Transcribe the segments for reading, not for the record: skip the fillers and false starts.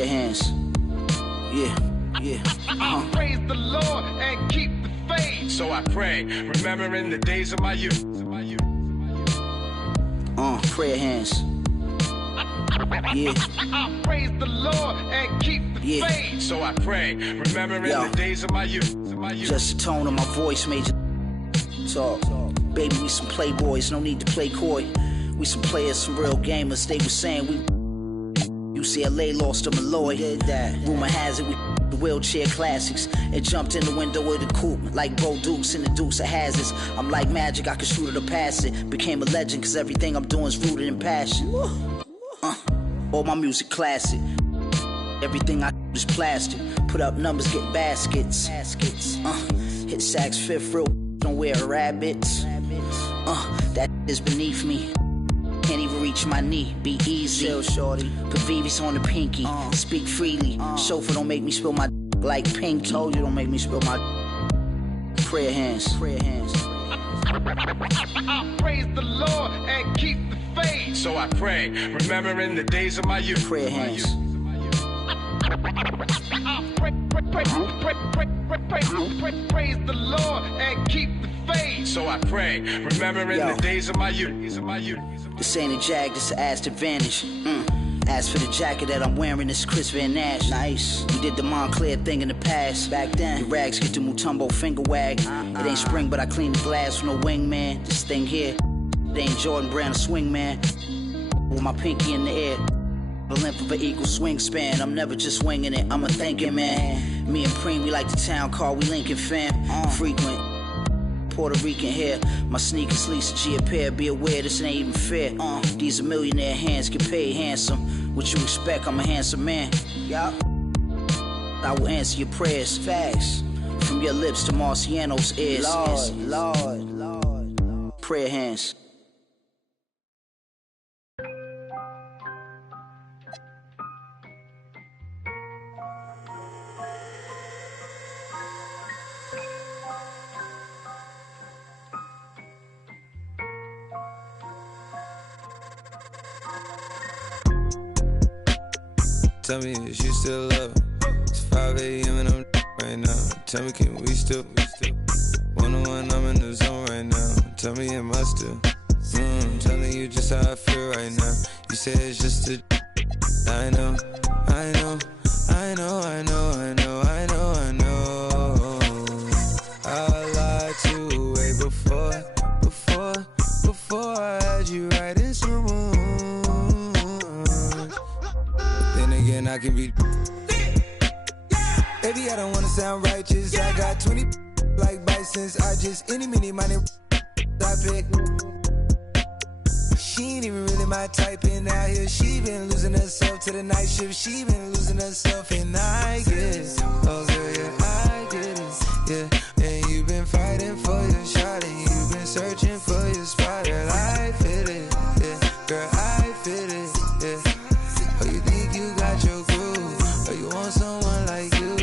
Prayer hands. Yeah, yeah. Praise the Lord and keep the faith. So I pray, remembering the days of my youth. Prayer hands. Yeah. Praise the Lord and keep the faith. So I pray, remembering the days of my youth. Just the tone of my voice made you talk. Baby, we some playboys, no need to play coy. We some players, some real gamers. They was saying we UCLA lost to Malloy. Did that. Rumor has it we the wheelchair classics and jumped in the window of the coupe like Bo Dukes in the Dukes of Hazzards. I'm like magic, I can shoot it or pass it. Became a legend cause everything I'm doing is rooted in passion. All my music classic. Everything I is plastic. Put up numbers, get baskets. Hit sacks, fifth row, don't wear rabbits. That is beneath me. Can't even reach my knee, be easy. Chill, shorty. Put VVs on the pinky. Speak freely. Chauffeur, don't make me spill my like pink. Told you, don't make me spill my prayer hands. Prayer hands. Praise the Lord and keep the faith. So I pray, remembering the days of my youth. Prayer hands. Praise the Lord and keep the faith. So I pray, remembering the days of my youth. This ain't a Jag, this a Aston Vantage. As for the jacket that I'm wearing, it's Chris Van Nash. Nice. We did the Montclair thing in the past. Back then, the rags get the Mutombo finger wag. It ain't spring, but I clean the glass with no wingman. This thing here, it ain't Jordan Brand, a swing man. With my pinky in the air. The length of an equal swingspan. I'm never just winging it, I'm a thinking man. Me and Preem, we like the town car, we Lincoln fam. Frequent. Puerto Rican hair, my sneakers Lisa G a pair. Be aware this ain't even fair. These are millionaire hands, get paid handsome. What you expect? I'm a handsome man. Yup. I will answer your prayers. Facts. From your lips to Marciano's ears. Lord. Prayer hands. Tell me, is you still love? It's 5 a.m. and I'm right now. Tell me, can we still? One-on-one, I'm in the zone right now. Tell me, am I still? Telling you just how I feel right now. You say it's just a. I know. I lied to you way before I had you right in some room. Then again, I can be. Baby, I don't wanna sound righteous. I got 20 like bisons. I just any money I pick. She ain't even really my type in out here. She been losing herself to the night shift. She been losing herself and I get it. Oh girl, yeah, I get it. Yeah, and you been fighting for your shot and you been searching for your spot. Girl, I feel it. Yeah, girl, I feel it. Yeah. Oh, you think you got your groove? Or you want someone like you?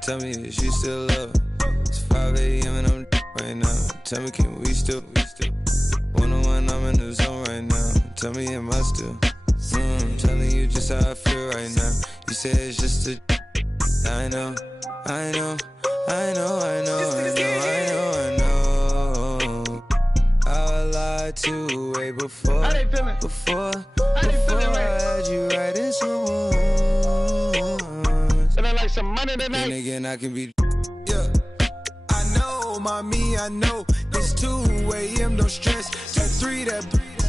Tell me, is you still love? It's 5 a.m. and I'm right now. Tell me, can we still? One-on-one, I'm in the zone right now. Tell me, am I still? Telling you just how I feel right now. You say it's just a. I know. I lied to you way before. I had you right in some room. And I like some money tonight. Then again, I can be. Yeah. I know, mommy, I know. It's 2 a.m., no stress. At 3, that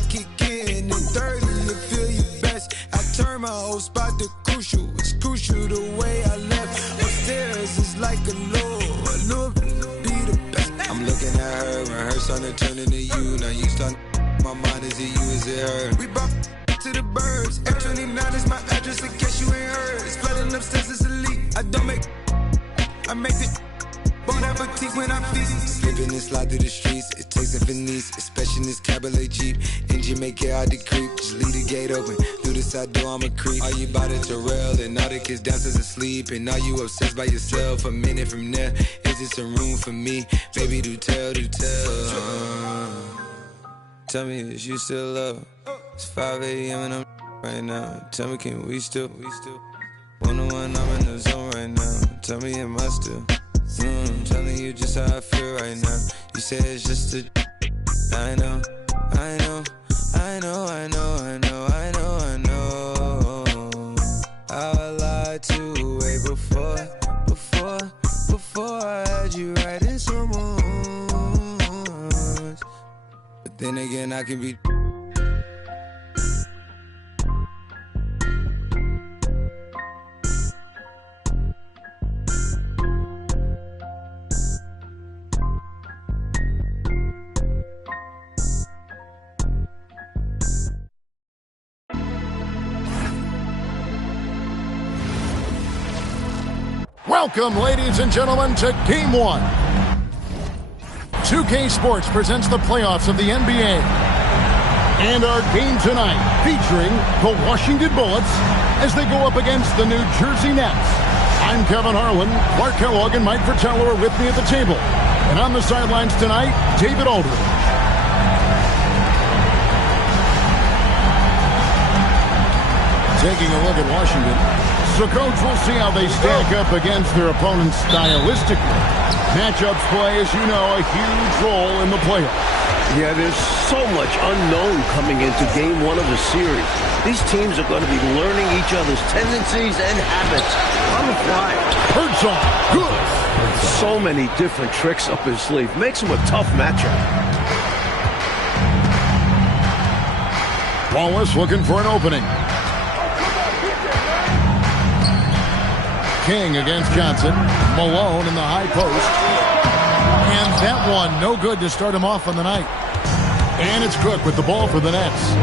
kick in. And 30, you feel your best. I turn my whole spot to crucial. It's crucial the way I left. Upstairs is like a lure be the best. I'm looking at her, and her starting to turn into you. Now you start, my mind, is it you, is it her? We brought to the birds. F29 is my address in case you ain't heard. It's flooding upstairs, it's elite. I make it. Bon appetit when I feast. Slipping and slide through the streets. It takes a finesse, especially in this cabaret Jeep. Engine make it hard to creep. Just leave the gate open. Through the side door, I'm a creep. Are you about it to rail? And all the kids downstairs asleep. And are you obsessed by yourself? A minute from there, is there some room for me? Baby, do tell. Tell me, is you still love? It's 5 a.m. and I'm right now. Tell me, can we still? One-on-one, I'm in the zone right now. Tell me, am I still? Telling you just how I feel right now. You say it's just a. I know. I lied to way before I had you writing someone. But then again, I can be. Welcome, ladies and gentlemen, to Game 1. 2K Sports presents the playoffs of the NBA. And our game tonight featuring the Washington Bullets as they go up against the New Jersey Nets. I'm Kevin Harlan. Clark Kellogg and Mike Fratello are with me at the table. And on the sidelines tonight, David Aldridge. Taking a look at Washington. So, Coach, we'll see how they stack up against their opponents stylistically. Matchups play, as you know, a huge role in the playoffs. Yeah, there's so much unknown coming into Game 1 of the series. These teams are going to be learning each other's tendencies and habits on the fly. Herzog, good. So many different tricks up his sleeve. Makes him a tough matchup. Wallace looking for an opening. King against Johnson. Malone in the high post. And that one, no good to start him off on the night. And it's Cook with the ball for the Nets.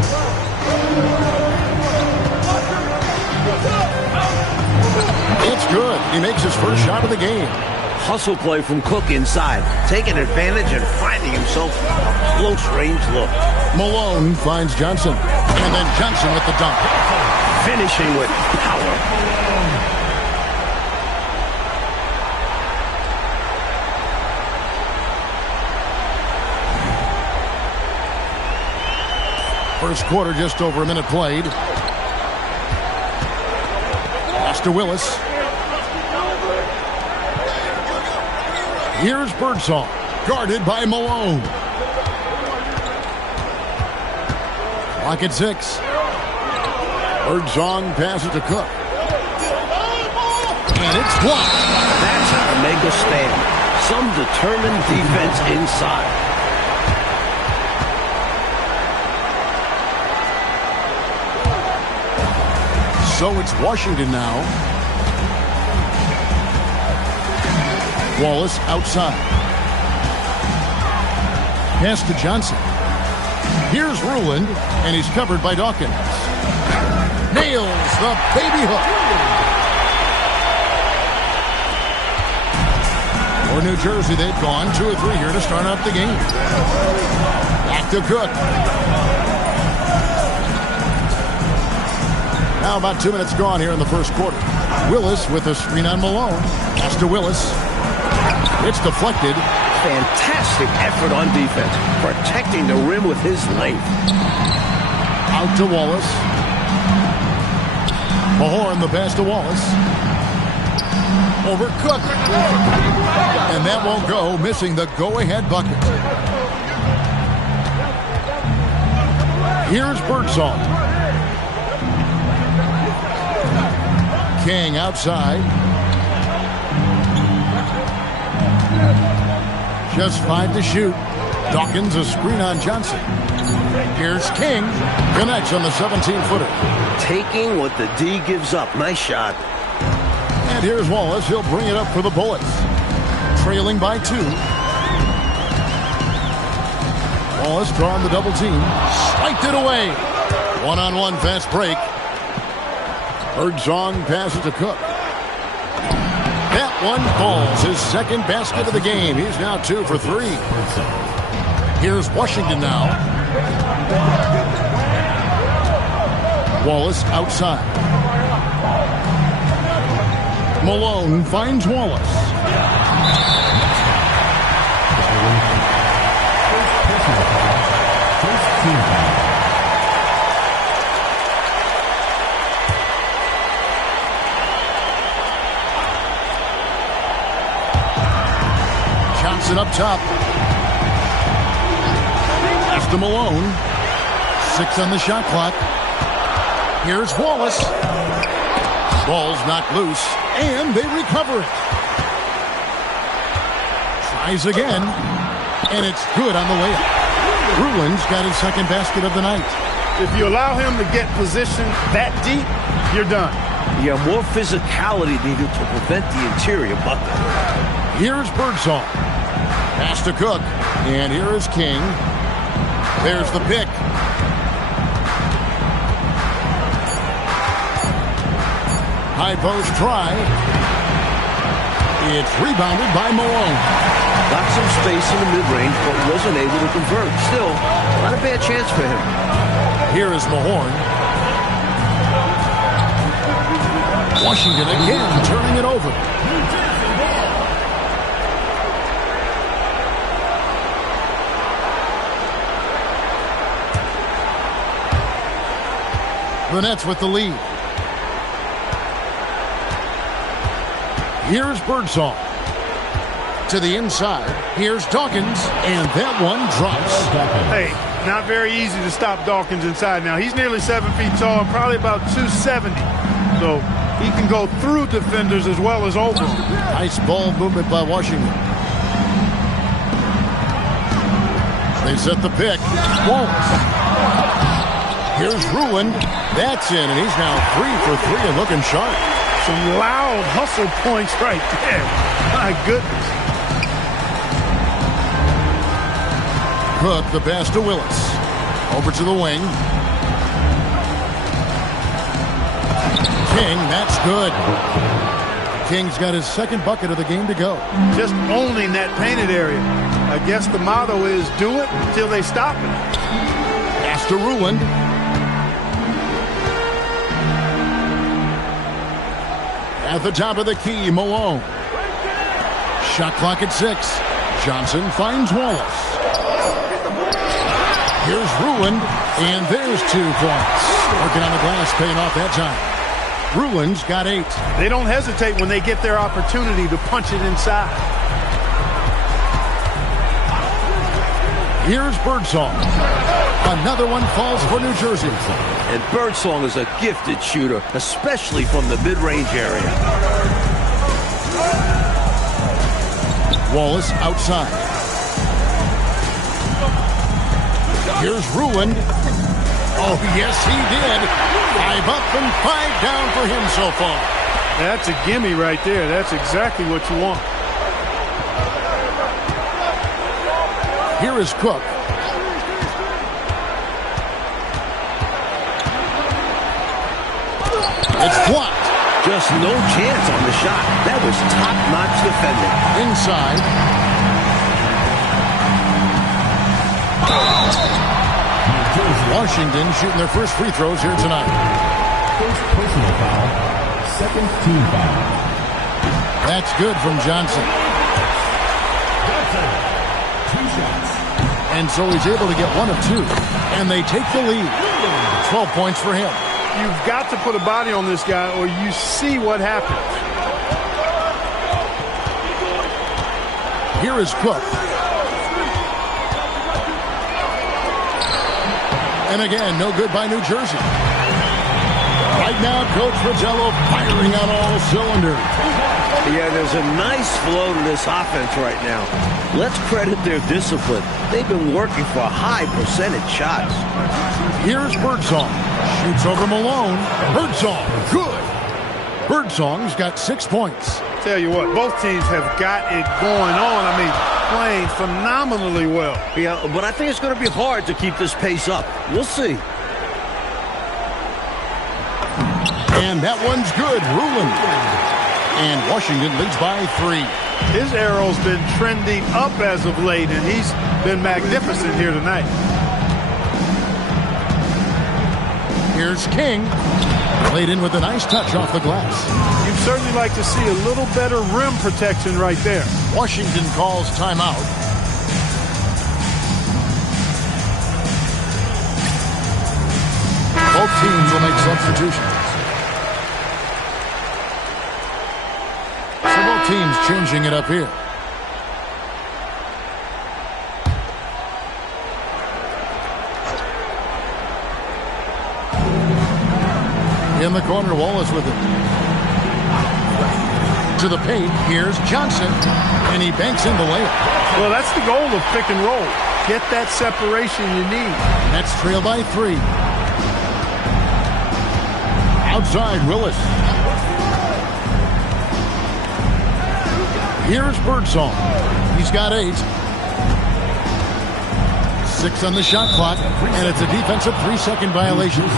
It's good. He makes his first shot of the game. Hustle play from Cook inside, taking advantage and finding himself a close-range look. Malone finds Johnson. And then Johnson with the dunk. Finishing with power. First quarter, just over a minute played. Pass to Willis. Here's Birdsong, guarded by Malone. Clock at 6. Birdsong passes to Cook. And it's blocked. That's how to make a stand. Some determined defense inside. So it's Washington now. Wallace outside. Pass to Johnson. Here's Ruland, and he's covered by Dawkins. Nails the baby hook. For New Jersey, they've gone 2 or 3 here to start out the game. Back to Cook. Now about 2 minutes gone here in the first quarter. Willis with a screen on Malone. Pass to Willis. It's deflected. Fantastic effort on defense, protecting the rim with his length. Out to Wallace. Mahorn the pass to Wallace. Over Cook. And that won't go, missing the go-ahead bucket. Here's Birdsong. King outside. Just 5 to shoot. Dawkins a screen on Johnson. Here's King. Connects on the 17-footer. Taking what the D gives up. Nice shot. And here's Wallace. He'll bring it up for the Bullets. Trailing by 2. Wallace drawing the double team. Spiked it away. One-on-one fast break. Birdsong passes to Cook. That one falls. His second basket of the game. He's now 2 for 3. Here's Washington now. Wallace outside. Malone finds Wallace. Gets it up top. Pass to Malone. 6 on the shot clock. Here's Wallace. Ball's knocked loose, and they recover it. Tries again, and it's good on the way up. Ruland's got his second basket of the night. If you allow him to get position that deep, you're done. Yeah, more physicality needed to prevent the interior bucket. Here's Birdsong. Pass to Cook, and here is King. There's the pick. High post try. It's rebounded by Malone. Got some space in the mid-range, but wasn't able to convert. Still, not a bad chance for him. Here is Mahorn. Washington again turning it over. The Nets with the lead. Here's Birdsong. To the inside. Here's Dawkins. And that one drops. Hey, not very easy to stop Dawkins inside. Now, he's nearly 7 feet tall, probably about 270. So he can go through defenders as well as over them. Nice ball movement by Washington. They set the pick. Wallace. Here's Ruland. That's in, and he's now 3 for 3 and looking sharp. Some loud hustle points right there. My goodness. Cook, the pass to Willis. Over to the wing. King, that's good. King's got his second bucket of the game to go. Just owning that painted area. I guess the motto is do it until they stop it. Pass to Ruland. At the top of the key, Malone. Shot clock at 6. Johnson finds Wallace. Here's Ruland, and there's 2 points. Working on the glass, paying off that time. Ruland's got 8. They don't hesitate when they get their opportunity to punch it inside. Here's Birdsong. Another one falls for New Jersey. And Birdsong is a gifted shooter, especially from the mid-range area. Wallace outside. Here's Ruland. Oh, yes, he did. 5 up and 5 down for him so far. That's a gimme right there. That's exactly what you want. Here is Cook. It's blocked. Just no chance on the shot. That was top-notch defending. Inside. Washington shooting their first free throws here tonight. First personal foul. Second team foul. That's good from Johnson. Johnson. 2 shots. And so he's able to get 1 of 2. And they take the lead. 12 points for him. You've got to put a body on this guy or you see what happens. Here is Cook. And again, no good by New Jersey. Right now, Coach Fratello firing on all cylinders. Yeah, there's a nice flow to this offense right now. Let's credit their discipline. They've been working for high percentage shots. Here's Birdsong. Shoots over Malone. Birdsong, good. Birdsong's got 6 points. Tell you what, both teams have got it going on. I mean, playing phenomenally well. Yeah, but I think it's going to be hard to keep this pace up. We'll see. And that one's good. Ruland. And Washington leads by 3. His arrow's been trending up as of late, and he's been magnificent here tonight. Here's King. Laid in with a nice touch off the glass. You'd certainly like to see a little better rim protection right there. Washington calls timeout. Both teams will make substitutions. So both teams changing it up here. In the corner, Wallace with it. To the paint, here's Johnson, and he banks in the layup. Well, that's the goal of pick and roll. Get that separation you need. Nets trail by 3. Outside, Willis. Here's Birdsong. He's got 8. 6 on the shot clock, and it's a defensive 3-second violation.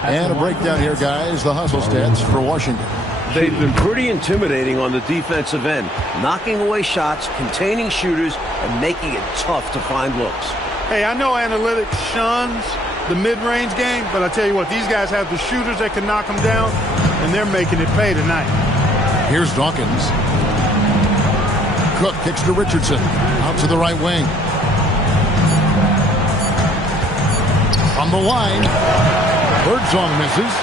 And a breakdown here, guys. The hustle stats for Washington. They've been pretty intimidating on the defensive end, knocking away shots, containing shooters, and making it tough to find looks. Hey, I know analytics shuns the mid-range game, but I tell you what, these guys have the shooters that can knock them down, and they're making it pay tonight. Here's Dawkins. Cook kicks to Richardson. Out to the right wing. From the line, Birdsong misses.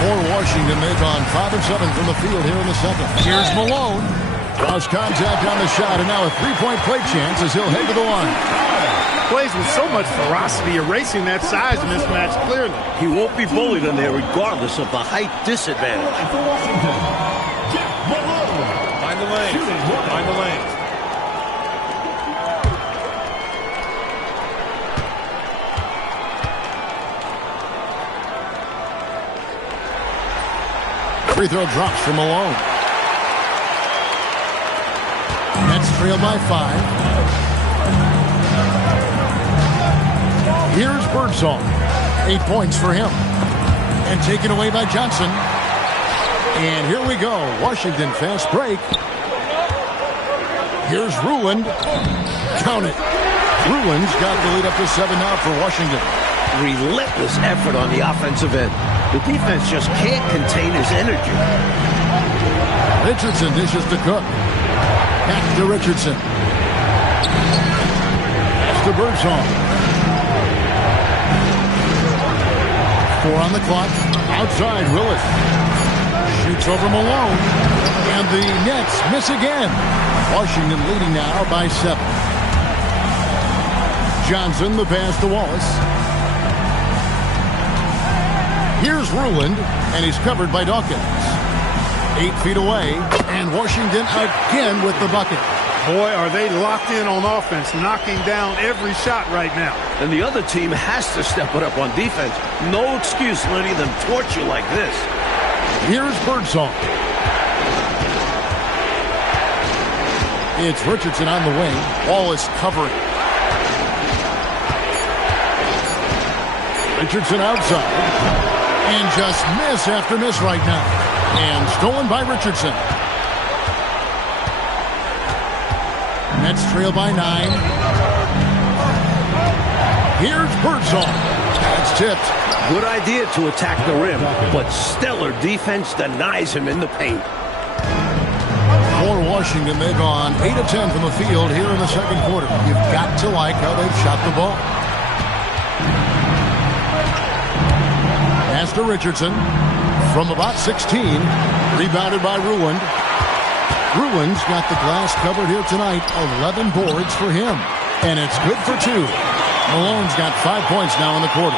For Washington, they've gone 5 of 7 from the field here in the second. Here's Malone. Draws contact on the shot, and now a 3-point play chance as he'll head to the line. Plays with so much ferocity, erasing that size mismatch clearly. He won't be bullied in there regardless of the height disadvantage. Find the lane. Find the lane. Free throw drops from Malone. Nets trail by 5. Here's Birdsong. 8 points for him. And taken away by Johnson. And here we go. Washington fast break. Here's Ruland. Count it. Ruland's got the lead up to 7 now for Washington. Relentless effort on the offensive end. The defense just can't contain his energy. Richardson dishes to Cook. Back to Richardson. That's to Birdsong. 4 on the clock. Outside, Willis. Shoots over Malone. And the Nets miss again. Washington leading now by 7. Johnson, the pass to Wallace. Here's Ruland, and he's covered by Dawkins. 8 feet away, and Washington again with the bucket. Boy, are they locked in on offense, knocking down every shot right now. And the other team has to step it up on defense. No excuse letting them torch you like this. Here's Birdsong. It's Richardson on the wing. Wallace covering. Richardson outside. And just miss after miss right now. And stolen by Richardson. Nets trail by 9. Here's Birdsong. That's tipped. Good idea to attack the rim, but stellar defense denies him in the paint. For Washington, they've gone 8 of 10 from the field here in the second quarter. You've got to like how they've shot the ball. Pass to Richardson from about 16. Rebounded by Ruland. Ruland's got the glass covered here tonight. 11 boards for him. And it's good for 2. Malone's got 5 points now in the quarter.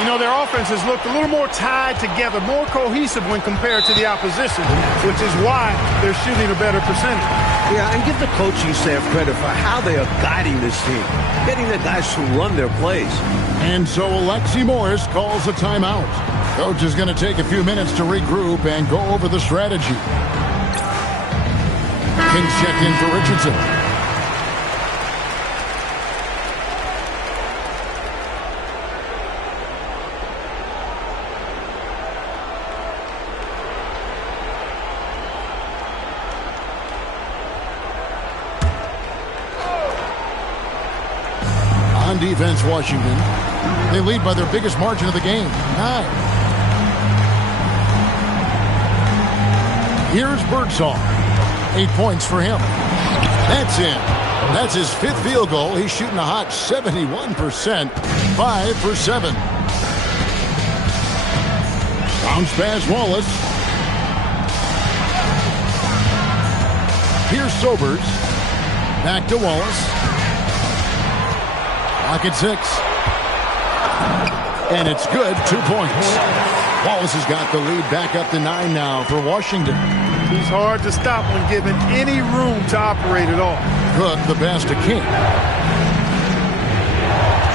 You know, their offense has looked a little more tied together, more cohesive when compared to the opposition, which is why they're shooting a better percentage. Yeah, and give the coaching staff credit for how they are guiding this team, getting the guys to run their plays. And so Alexi Morris calls a timeout. Coach is going to take a few minutes to regroup and go over the strategy. Kings check in for Richardson. On defense, Washington. They lead by their biggest margin of the game, 9. Here's Birdsong. 8 points for him. That's in. That's his 5th field goal. He's shooting a hot 71%. 5 for 7. Bounce pass, Wallace. Here's Sobers. Back to Wallace. Clock at 6. And it's good. 2 points. Wallace has got the lead back up to 9 now for Washington. He's hard to stop when given any room to operate at all. Cook, the pass to King.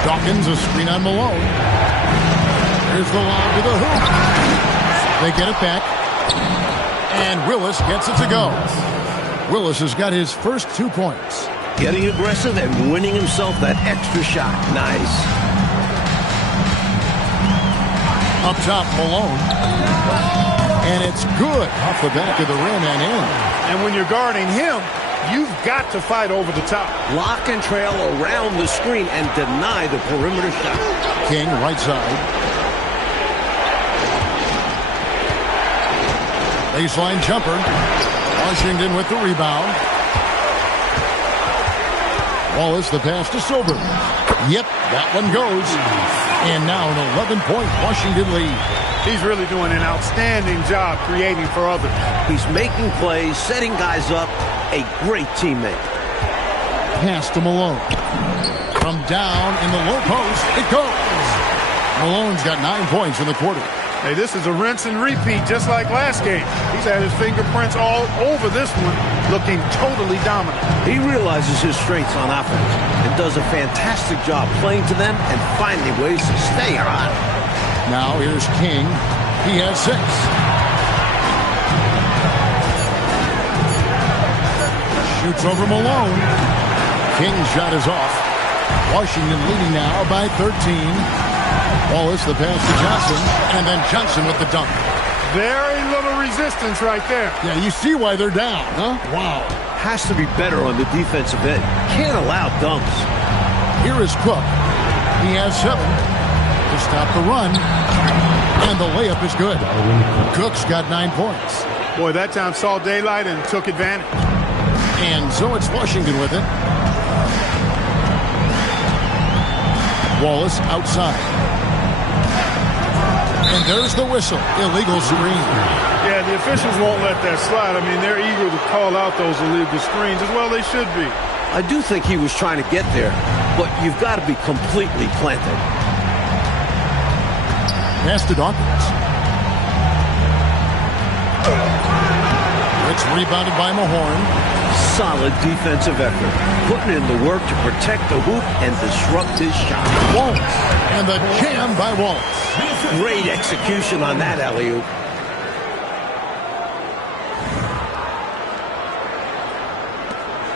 Dawkins, a screen on Malone. Here's the lob to the hoop. They get it back. And Willis gets it to go. Willis has got his first 2 points. Getting aggressive and winning himself that extra shot. Nice. Up top, Malone. And it's good off the back of the rim and in. And when you're guarding him, you've got to fight over the top. Lock and trail around the screen and deny the perimeter shot. King, right side. Baseline jumper. Washington with the rebound. Wallace, the pass to Silver. Yep, that one goes. And now an 11-point Washington lead. He's really doing an outstanding job creating for others. He's making plays, setting guys up. A great teammate. Pass to Malone. From down in the low post, it goes. Malone's got 9 points in the quarter. Hey, this is a rinse and repeat just like last game. He's had his fingerprints all over this one, looking totally dominant. He realizes his strengths on offense and does a fantastic job playing to them and finding ways to stay hot. Now here's King. He has 6. Shoots over Malone. King's shot is off. Washington leading now by 13. Wallace, the pass to Johnson, and then Johnson with the dunk. Very little resistance right there. Yeah, you see why they're down, huh? Wow. Has to be better on the defensive end. Can't allow dunks. Here is Cook. He has 7 to stop the run, and the layup is good. Cook's got 9 points. Boy, that time saw daylight and took advantage. And so it's Washington with it. Wallace outside. And there's the whistle. Illegal screen. Yeah, the officials won't let that slide. I mean, they're eager to call out those illegal screens. As well, they should be. I do think he was trying to get there, but you've got to be completely planted. Pass to Dawkins. It's rebounded by Mahorn. Solid defensive effort. Putting in the work to protect the hoop and disrupt his shot. Wallace. And the jam by Wallace. Great execution on that alley-oop.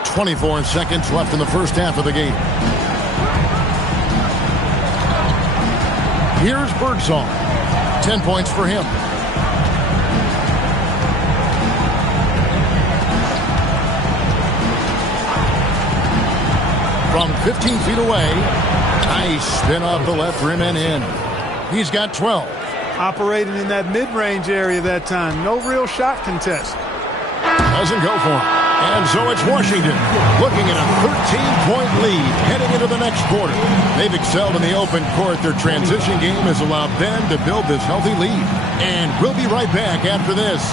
.24 seconds left in the first half of the game. Here's Birdsong. 10 points for him. From 15 feet away. Nice spin off the left rim and in. He's got 12. Operating in that mid-range area that time. No real shot contest. Doesn't go for him. And so it's Washington looking at a 13-point lead heading into the next quarter. They've excelled in the open court. Their transition game has allowed them to build this healthy lead. And we'll be right back after this.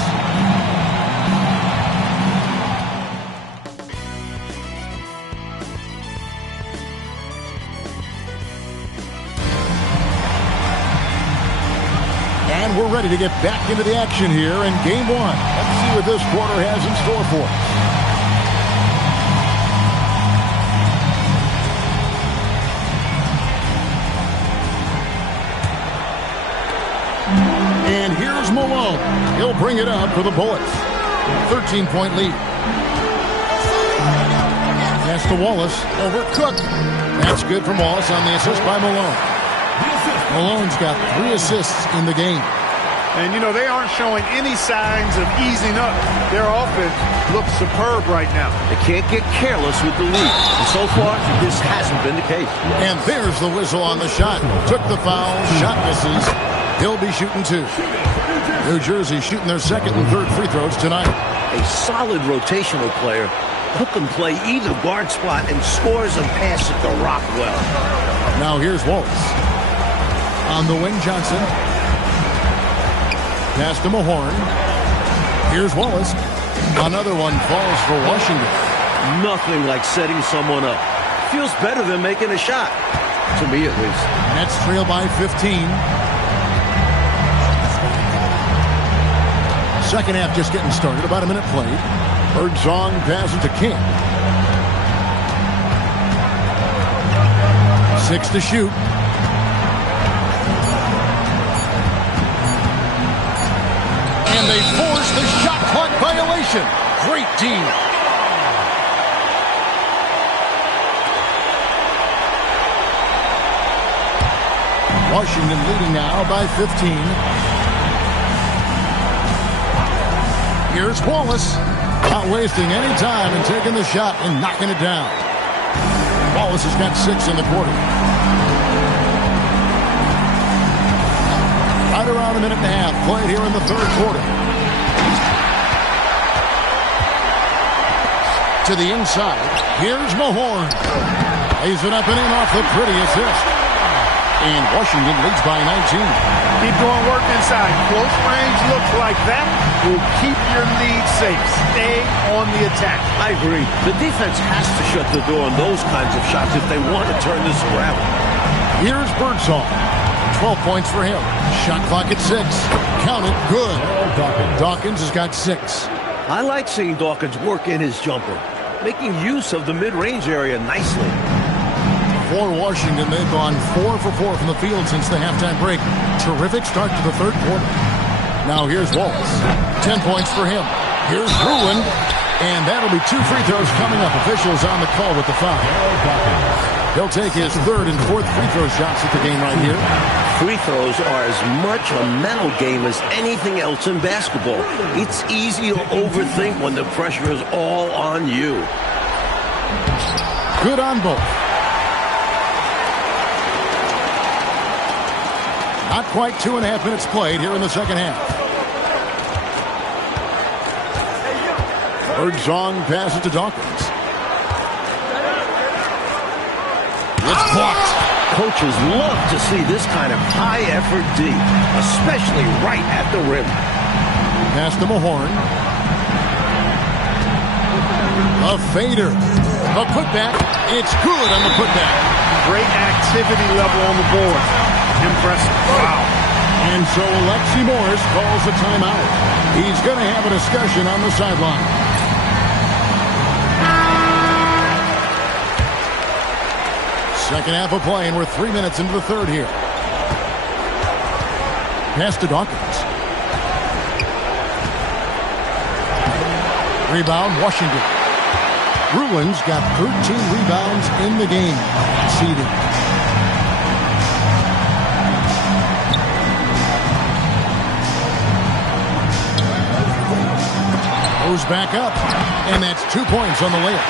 And we're ready to get back into the action here in Game 1. Let's see what this quarter has in store for us. And here's Malone. He'll bring it up for the Bullets. 13-point lead. Pass to Wallace over Cook. That's good from Wallace on the assist by Malone. Malone's got 3 assists in the game. And, you know, they aren't showing any signs of easing up. Their offense looks superb right now. They can't get careless with the lead. And so far, this hasn't been the case. And there's the whistle on the shot. Took the foul. Shot misses. He'll be shooting 2. New Jersey shooting their second and third free throws tonight. A solid rotational player who can play either guard spot and scores and passes the rock well. Now here's Wallace. On the wing, Johnson. Pass to Mahorn. Here's Wallace. Another one falls for Washington. Nothing like setting someone up. Feels better than making a shot. to me at least. Nets trail by 15. Second half just getting started. About a minute played. Birdsong passes to King. 6 to shoot. And they force the shot clock violation. Great D. Washington leading now by 15. Here's Wallace. Not wasting any time and taking the shot and knocking it down. Wallace has got 6 in the quarter. Right around a minute and a half played here in the third quarter. To the inside. Here's Mahorn. Lays it up and in off the pretty assist. And Washington leads by 19. Keep doing work inside. Close range looks like that will keep your lead safe. Stay on the attack. I agree. The defense has to shut the door on those kinds of shots if they want to turn this around. Here's Birdsong. 12 points for him. Shot clock at 6. Count it. Good. Dawkins has got 6. I like seeing Dawkins work in his jumper, making use of the mid-range area nicely. For Washington, they've gone 4 for 4 from the field since the halftime break. Terrific start to the third quarter. Now here's Wallace. 10 points for him. Here's Ruland. And that'll be 2 free throws coming up. Officials on the call with the foul. He'll take his third and fourth free throw shots at the game right here. Free throws are as much a mental game as anything else in basketball. It's easy to overthink when the pressure is all on you. Good on both. Not quite 2.5 minutes played here in the second half. Birdsong passes to Dawkins. It's blocked. Coaches love to see this kind of high-effort D, especially right at the rim. Pass to Mahorn. A fader. A putback. It's good on the putback. Great activity level on the board. Impressive. Wow. And so Alexi Morris calls a timeout. He's going to have a discussion on the sideline. Second half of play, and we're 3 minutes into the third here. Pass to Dawkins. Rebound, Washington. Ruland's got 13 rebounds in the game. Seeding. Goes back up, and that's 2 points on the layup.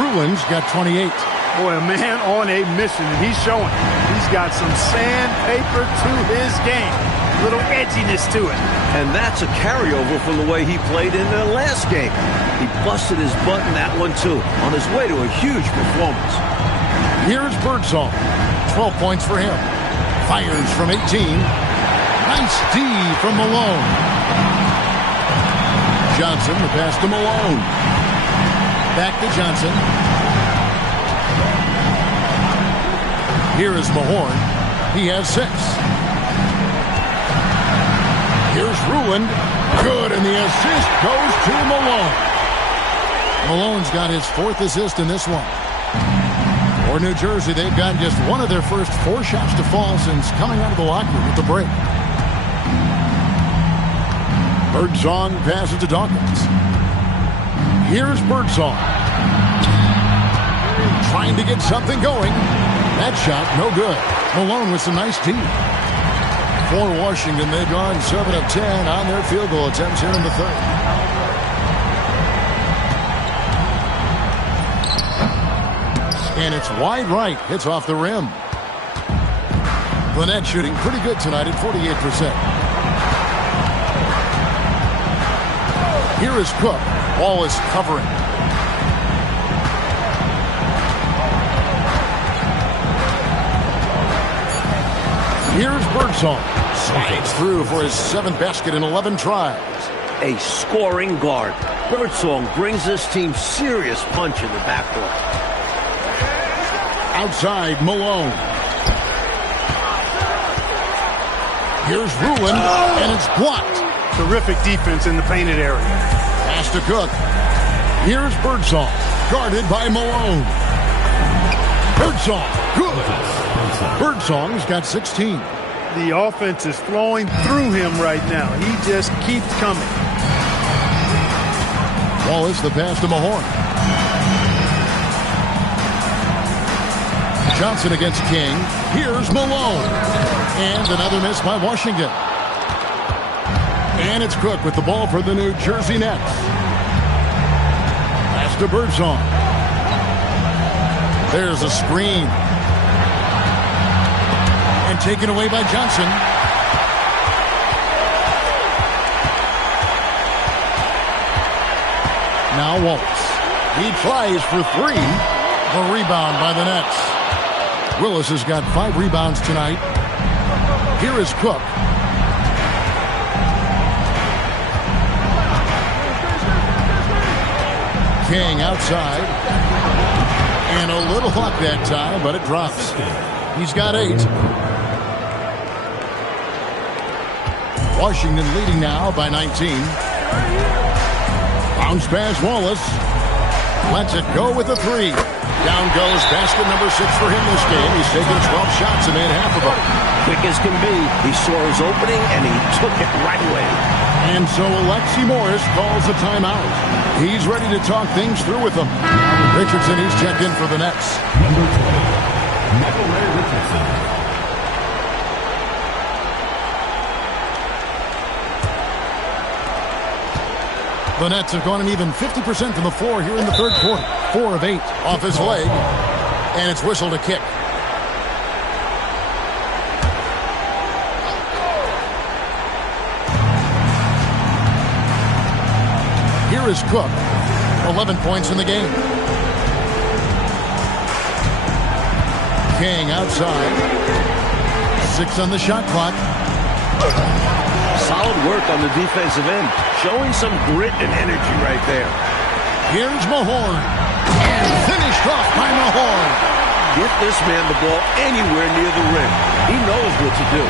Ruland's got 28. Boy, a man on a mission, and he's showing he's got some sandpaper to his game. A little edginess to it. And that's a carryover from the way he played in the last game. He busted his butt in that one, too, on his way to a huge performance. Here's Birdsong. 12 points for him. Fires from 18. Nice D from Malone. Johnson, the pass to Malone. Back to Johnson. Here is Mahorn. He has 6. Here's Ruland. Good, and the assist goes to Malone. Malone's got his 4th assist in this one. For New Jersey, they've gotten just one of their first 4 shots to fall since coming out of the locker room at the break. Birdsong passes to Dawkins. Here's Birdsong. Trying to get something going. That shot, no good. Malone with some nice D. For Washington, they've gone 7 of 10 on their field goal attempts here in the third. And it's wide right. Hits off the rim. Gwinnett shooting pretty good tonight at 48%. Here is Cook. Wallace covering. Here's Birdsong. Slides through for his 7th basket in 11 tries. A scoring guard. Birdsong brings this team serious punch in the backcourt. Outside, Malone. Here's Ruland, and it's blocked. Terrific defense in the painted area. Pass to Cook. Here's Birdsong, guarded by Malone. Birdsong, good. Birdsong's got 16. The offense is flowing through him right now. He just keeps coming. Wallace, the pass to Mahorn. Johnson against King. Here's Malone. And another miss by Washington. And it's Cook with the ball for the New Jersey Nets. Pass to Birdsong. There's a screen. And taken away by Johnson. Now Wallace. He tries for three. The rebound by the Nets. Willis has got 5 rebounds tonight. Here is Cook. King outside. And a little luck that time, but it drops. He's got 8. Washington leading now by 19. Bounce pass Wallace. Lets it go with a 3. Down goes basket number 6 for him this game. He's taken 12 shots and made half of them. Quick as can be. He saw his opening and he took it right away. And so Alexi Morris calls a timeout. He's ready to talk things through with them. Richardson, he's checked in for the Nets. Number 20, Michael Ray Richardson. The Nets have gone an even 50% from the floor here in the third quarter. 4 of 8 off his leg. And it's whistled a kick. Here is Cook. 11 points in the game. King outside. 6 on the shot clock. Solid work on the defensive end. Showing some grit and energy right there. Here's Mahorn. And finished off by Mahorn. Get this man the ball anywhere near the rim. He knows what to do.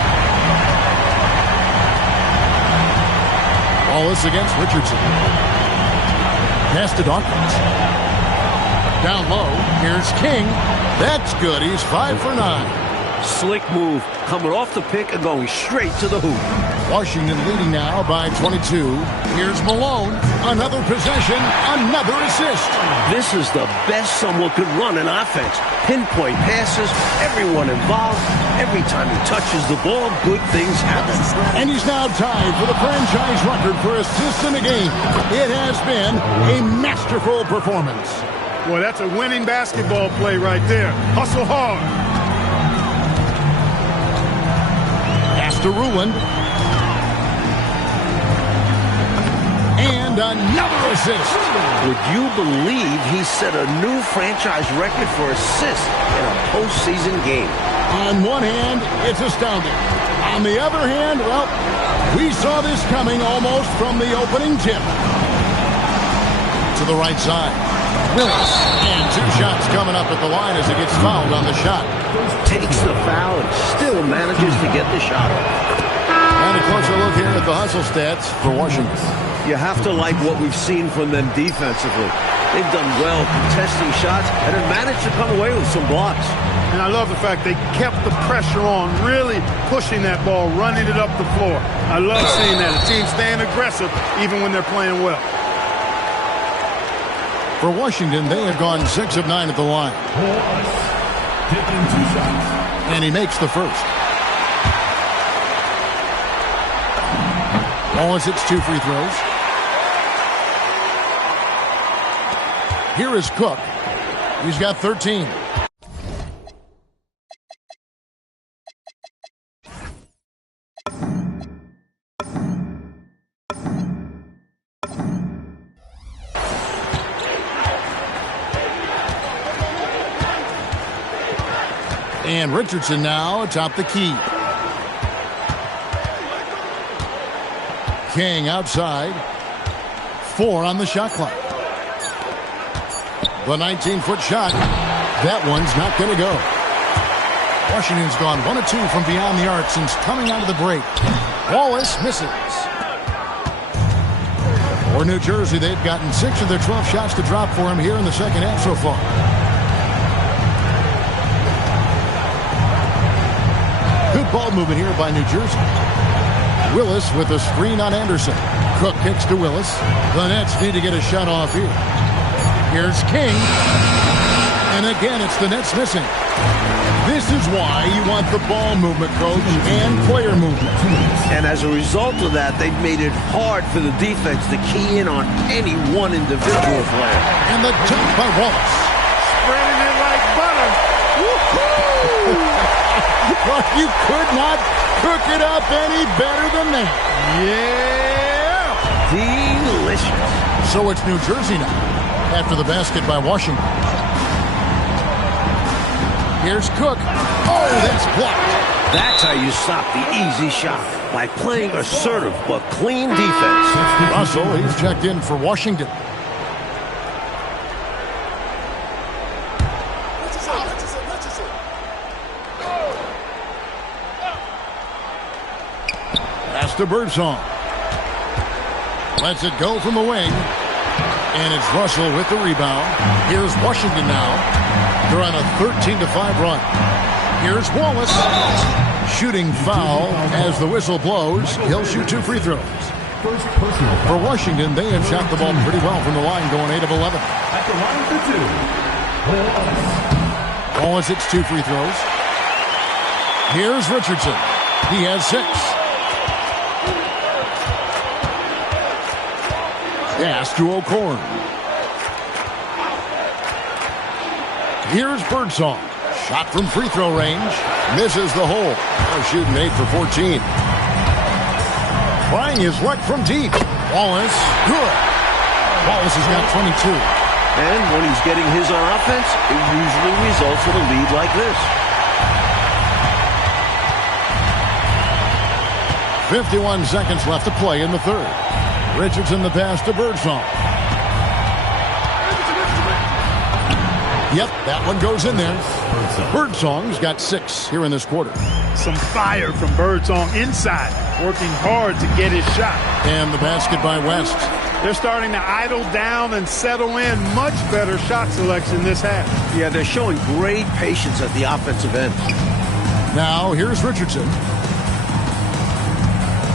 Wallace against Richardson. Pass to Dawkins. Down low. Here's King. That's good. He's 5 for 9. Slick move. Coming off the pick and going straight to the hoop. Washington leading now by 22. Here's Malone. Another possession. Another assist. This is the best someone could run in offense. Pinpoint passes. Everyone involved. Every time he touches the ball, good things happen. And he's now tied for the franchise record for assists in a game. It has been a masterful performance. Boy, that's a winning basketball play right there. Hustle hard. Pass to Ruland. And another assist. Would you believe he set a new franchise record for assists in a postseason game? On one hand, it's astounding. On the other hand, well, we saw this coming almost from the opening tip. To the right side. Willis. And 2 shots coming up at the line as he gets fouled on the shot. Takes the foul and still manages to get the shot off. And a closer look here at the hustle stats for Washington. You have to like what we've seen from them defensively. They've done well contesting shots and have managed to come away with some blocks. And I love the fact they kept the pressure on, really pushing that ball, running it up the floor. I love seeing that. A team staying aggressive even when they're playing well. For Washington, they have gone 6 of 9 at the line. Taking 2 shots. And he makes the first. Wallace hits 2 free throws. Here is Cook. He's got 13. And Richardson now atop the key. King outside. 4 on the shot clock. The 19-foot shot. That one's not going to go. Washington's gone 1 of 2 from beyond the arc since coming out of the break. Wallace misses. For New Jersey, they've gotten 6 of their 12 shots to drop for him here in the second half so far. Good ball movement here by New Jersey. Willis with a screen on Anderson. Cook kicks to Willis. The Nets need to get a shot off here. Here's King. And again, it's the Nets missing. This is why you want the ball movement, coach, and player movement. And as a result of that, they've made it hard for the defense to key in on any one individual player. And the dunk by Wallace. Spreading it like butter. Woo-hoo! You could not cook it up any better than that. Yeah! Delicious. So it's New Jersey now, after the basket by Washington. Here's Cook. Oh, that's blocked. That's how you stop the easy shot, by playing assertive but clean defense. Russell, he's checked in for Washington. Pass to Birdsong. Lets it go from the wing. And it's Russell with the rebound. Here's Washington now. They're on a 13-5 run. Here's Wallace. Shooting foul as the whistle blows. He'll shoot 2 free throws. For Washington, they have shot the ball pretty well from the line, going 8 of 11. At the line for 2, Wallace hits 2 free throws. Here's Richardson. He has 6. Pass to O'Corn. Here's Birdsong. Shot from free throw range. Misses the hole. They're shooting 8 for 14. Trying his luck from deep. Wallace. Good. Wallace has got 22. And when he's getting his on offense, it usually results in a lead like this. 51 seconds left to play in the third. Richardson the pass to Birdsong. Yep, that one goes in there. Birdsong's got 6 here in this quarter. Some fire from Birdsong inside, working hard to get his shot. And the basket by West. They're starting to idle down and settle in. Much better shot selection this half. Yeah, they're showing great patience at the offensive end. Now, here's Richardson.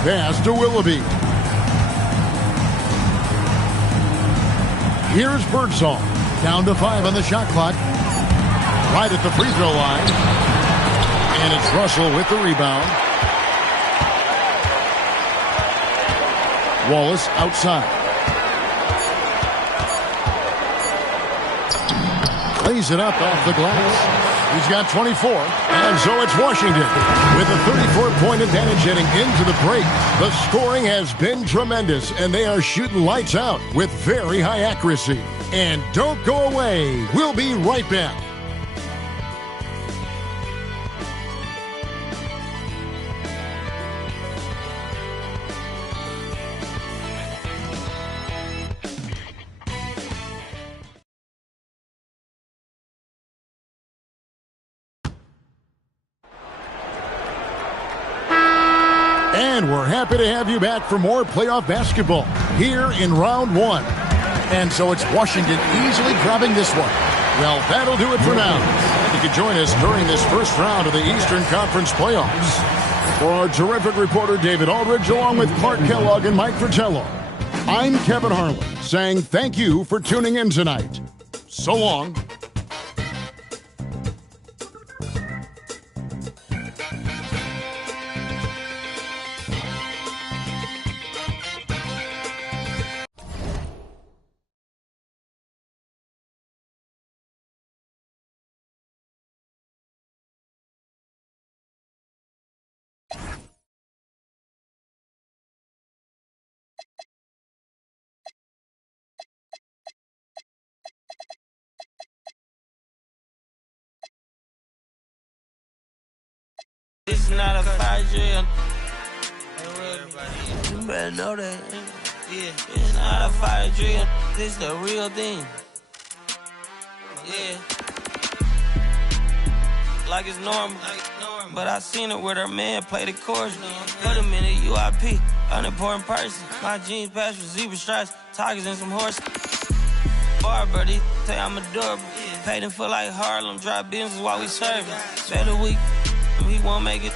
Pass to Willoughby. Here's Birdsong. Down to 5 on the shot clock. Right at the free throw line. And it's Russell with the rebound. Wallace outside. Lays it up off the glass. He's got 24. And so it's Washington with a 34-point advantage heading into the break. The scoring has been tremendous, and they are shooting lights out with very high accuracy. And don't go away. We'll be right back. And we're happy to have you back for more playoff basketball here in round 1. And so it's Washington easily grabbing this one. Well, that'll do it for now. And you can join us during this first round of the Eastern Conference playoffs. For our terrific reporter, David Aldridge, along with Clark Kellogg and Mike Fratello, I'm Kevin Harlan, saying thank you for tuning in tonight. So long. It's not a fire drill. You better know that. Yeah, it's not a fire drill. This the real thing. Yeah. like it's normal. But I seen her with her man play the chorus. Put him in a UIP, unimportant person. My jeans patch with zebra stripes, tigers and some horses. Barber, they say I'm adorable. Paid him for like Harlem, drop business while we serving. Better week, he won't make it.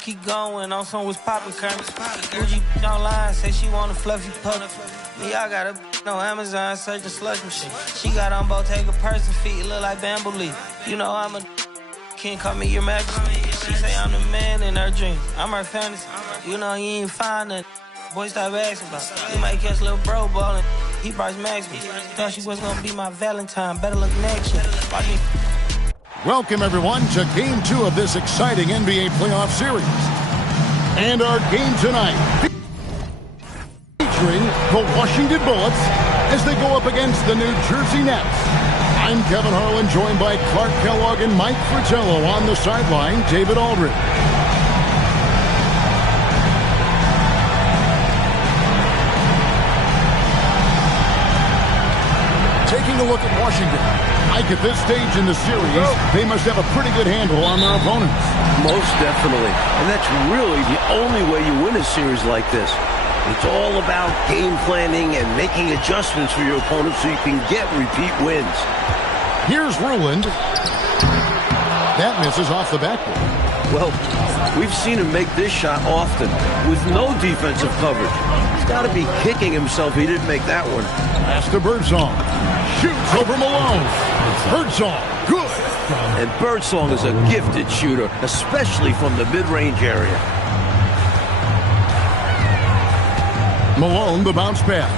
Keep going on some was poppin' current. Gucci online, say she want a fluffy pup. Me, I got a no Amazon searching slush machine. She got on Bottega person feet, look like bamboo leaf. You know I'm a can't call me your majesty. She say I'm the man in her dreams. I'm her fantasy. You know you ain't find nothing. Boy, stop asking about it. You might catch little bro ballin'. He Bryce Max me. Thought she was gonna be my Valentine. Better look next year. Watch me. Welcome, everyone, to Game 2 of this exciting NBA playoff series. And our game tonight featuring the Washington Bullets as they go up against the New Jersey Nets. I'm Kevin Harlan, joined by Clark Kellogg and Mike Fratello on the sideline, David Aldridge. Taking a look at Washington. Mike, at this stage in the series, they must have a pretty good handle on their opponents. Most definitely. And that's really the only way you win a series like this. It's all about game planning and making adjustments for your opponent so you can get repeat wins. Here's Ruland. That misses off the backboard. Well, we've seen him make this shot often with no defensive coverage. He's got to be kicking himself he didn't make that one. Pass to Birdsong. Shoots over Malone. Birdsong, good. And Birdsong is a gifted shooter, especially from the mid-range area. Malone, the bounce pass.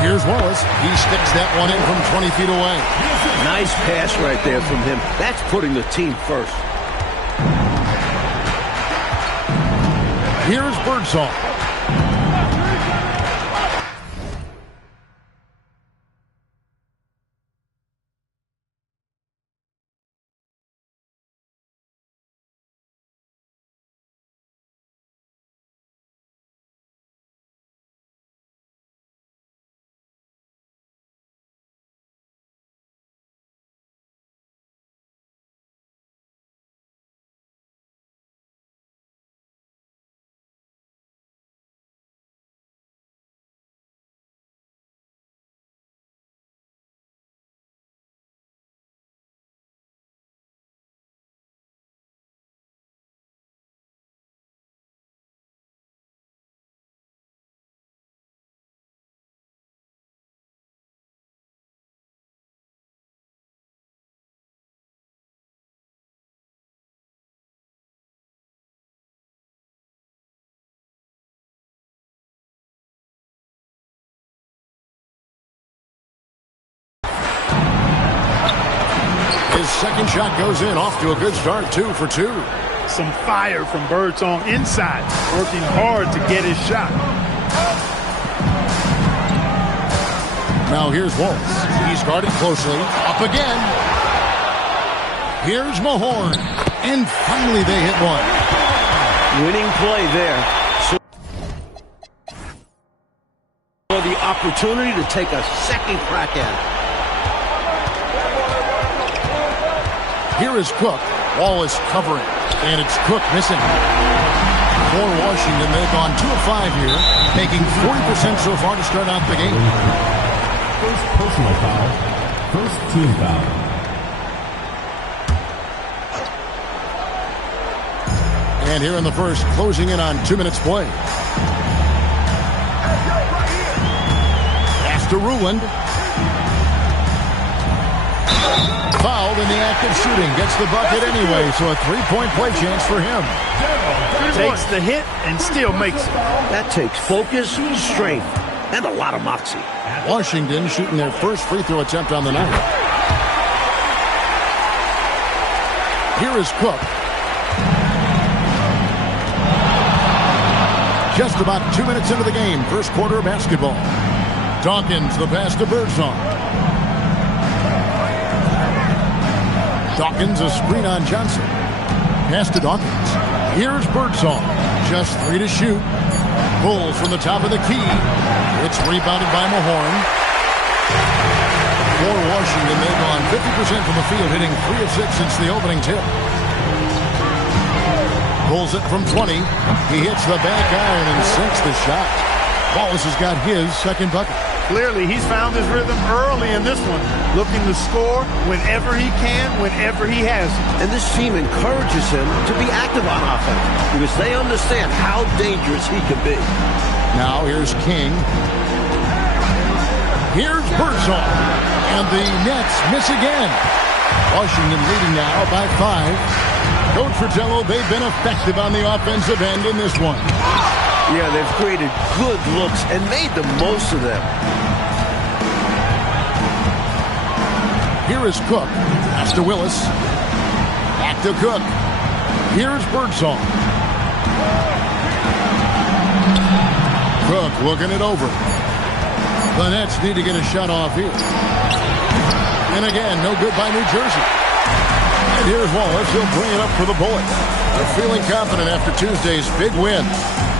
Here's Wallace. He sticks that one in from 20 feet away. Nice pass right there from him. That's putting the team first. Here's Birdsong. His second shot goes in, off to a good start, 2 for 2. Some fire from Birdsong inside, working hard to get his shot. Now here's Wallace. He's guarded closely. Up again. Here's Mahorn. And finally they hit one. Winning play there. So the opportunity to take a second crack at it. Here is Cook. Wallace covering. And it's Cook missing. For Washington, they've gone 2 of 5 here, making 40% so far to start out the game. First personal foul. First team foul. And here in the first, closing in on 2 minutes play. Pass to Ruland. Fouled in the act of shooting. Gets the bucket anyway, so a 3-point play chance for him. Takes the hit and still makes it. That takes focus, strength, and a lot of moxie. Washington shooting their first free throw attempt on the night. Here is Cook. Just about 2 minutes into the game, first quarter of basketball. Dawkins, the pass to Birdsong. Dawkins, a screen on Johnson. Pass to Dawkins. Here's Birdsong. Just 3 to shoot. Bulls from the top of the key. It's rebounded by Mahorn. For Washington, they've gone 50% from the field, hitting 3 of 6 since the opening tip. Pulls it from 20. He hits the back iron and sinks the shot. Wallace has got his second bucket. Clearly, he's found his rhythm early in this one, looking to score whenever he can, whenever he has it. And this team encourages him to be active on offense because they understand how dangerous he can be. Now here's King. Here's Birdsall. And the Nets miss again. Washington leading now by 5. Coach Fratello, they've been effective on the offensive end in this one. Yeah, they've created good looks and made the most of them. Here is Cook. Pass to Willis. Back to Cook. Here's Birdsall. Cook looking it over. The Nets need to get a shot off here. And again, no good by New Jersey. And here's Wallace. He'll bring it up for the Bullets. They're feeling confident after Tuesday's big win.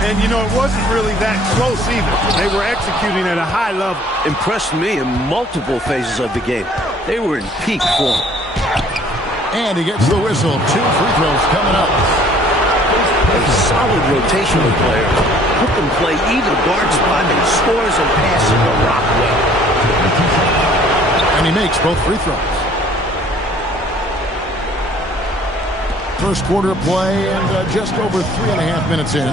And, you know, it wasn't really that close either. They were executing at a high level. Impressed me in multiple phases of the game. They were in peak form. And he gets the whistle. 2 free throws coming up. A solid rotational player. Put them play either guard spot and scores and passes the rock well. And he makes both free throws. First quarter play and just over 3.5 minutes in.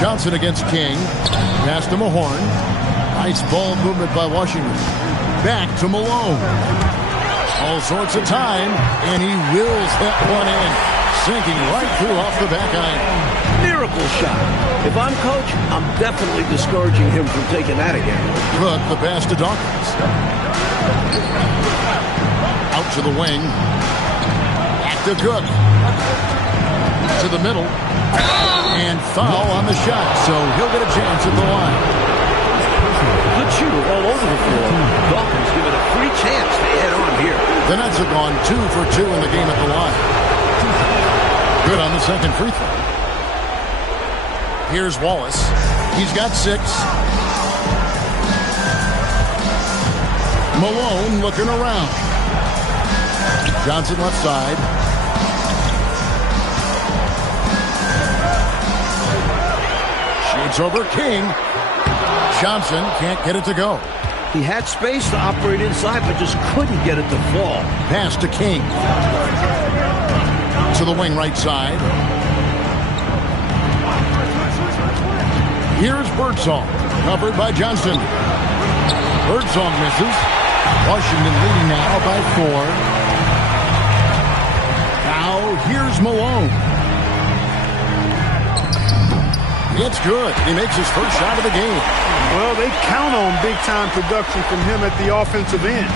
Johnson against King. Pass to Mahorn. Nice ball movement by Washington. Back to Malone. All sorts of time, and he wills that one in. Sinking right through off the back iron. Miracle shot. If I'm coach, I'm definitely discouraging him from taking that again. Cook, the pass to Dawkins. Out to the wing. Back to Cook. To the middle. And foul on the shot, so he'll get a chance at the line. Good shooter all over the floor. Dawkins given a free chance to head on here. The Nets have gone 2 for 2 in the game at the line. Good on the second free throw. Here's Wallace. He's got 6. Malone looking around. Johnson left side. Shoots over King. Johnson can't get it to go. He had space to operate inside, but just couldn't get it to fall. Pass to King. To the wing right side. Here's Birdsall. Covered by Johnson. Birdsall misses. Washington leading now by 4. Now here's Malone. It's good. He makes his first shot of the game. Well, they count on big-time production from him at the offensive end.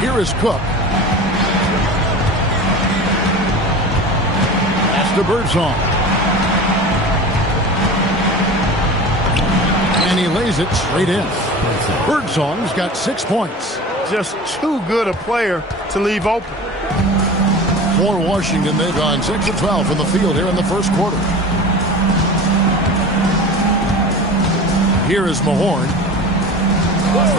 Here is Cook. Pass to Birdsall. And he lays it straight in. Birdsong's got 6 points. Just too good a player to leave open. For Washington, they've gone 6 of 12 from the field here in the first quarter. Here is Mahorn.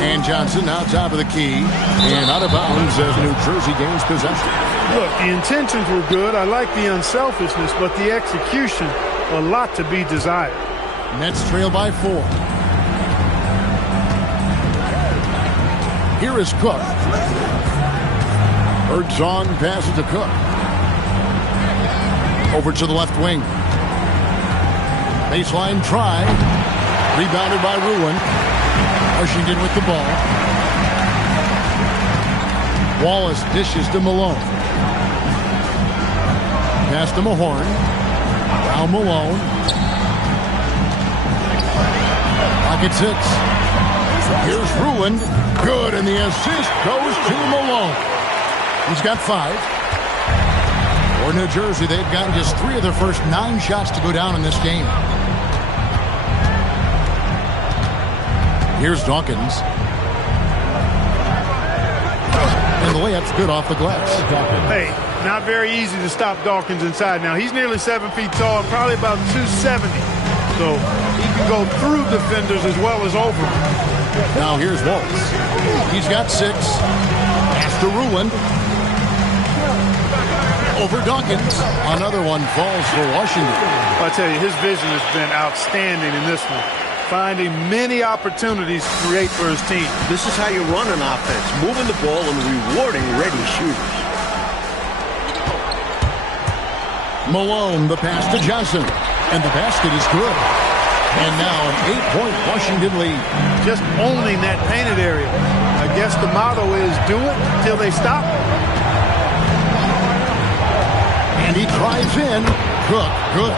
And Johnson now top of the key. And out of bounds as New Jersey gains possession. Look, the intentions were good. I like the unselfishness, but the execution, a lot to be desired. Nets trail by 4. Here is Cook. Birdsong passes to Cook. Over to the left wing. Baseline try. Rebounded by Ruin. Washington with the ball. Wallace dishes to Malone. Pass to Mahorn. Now Malone. Pocket 6. Here's Ruin. Good, and the assist goes to Malone. He's got 5. For New Jersey, they've gotten just 3 of their first 9 shots to go down in this game. Here's Dawkins. And the layup's good off the glass. Hey, not very easy to stop Dawkins inside. Now, he's nearly 7 feet tall, probably about 270. So he can go through defenders as well as over them. Now here's Wallace. He's got 6. Pass to Ruland. Over Dawkins. Another one falls for Washington. I tell you, his vision has been outstanding in this one. Finding many opportunities to create for his team. This is how you run an offense, moving the ball and rewarding ready shooters. Malone, the pass to Johnson. And the basket is good. And now an 8-point Washington lead. Just owning that painted area. I guess the motto is do it till they stop. And he drives in. Cook, good.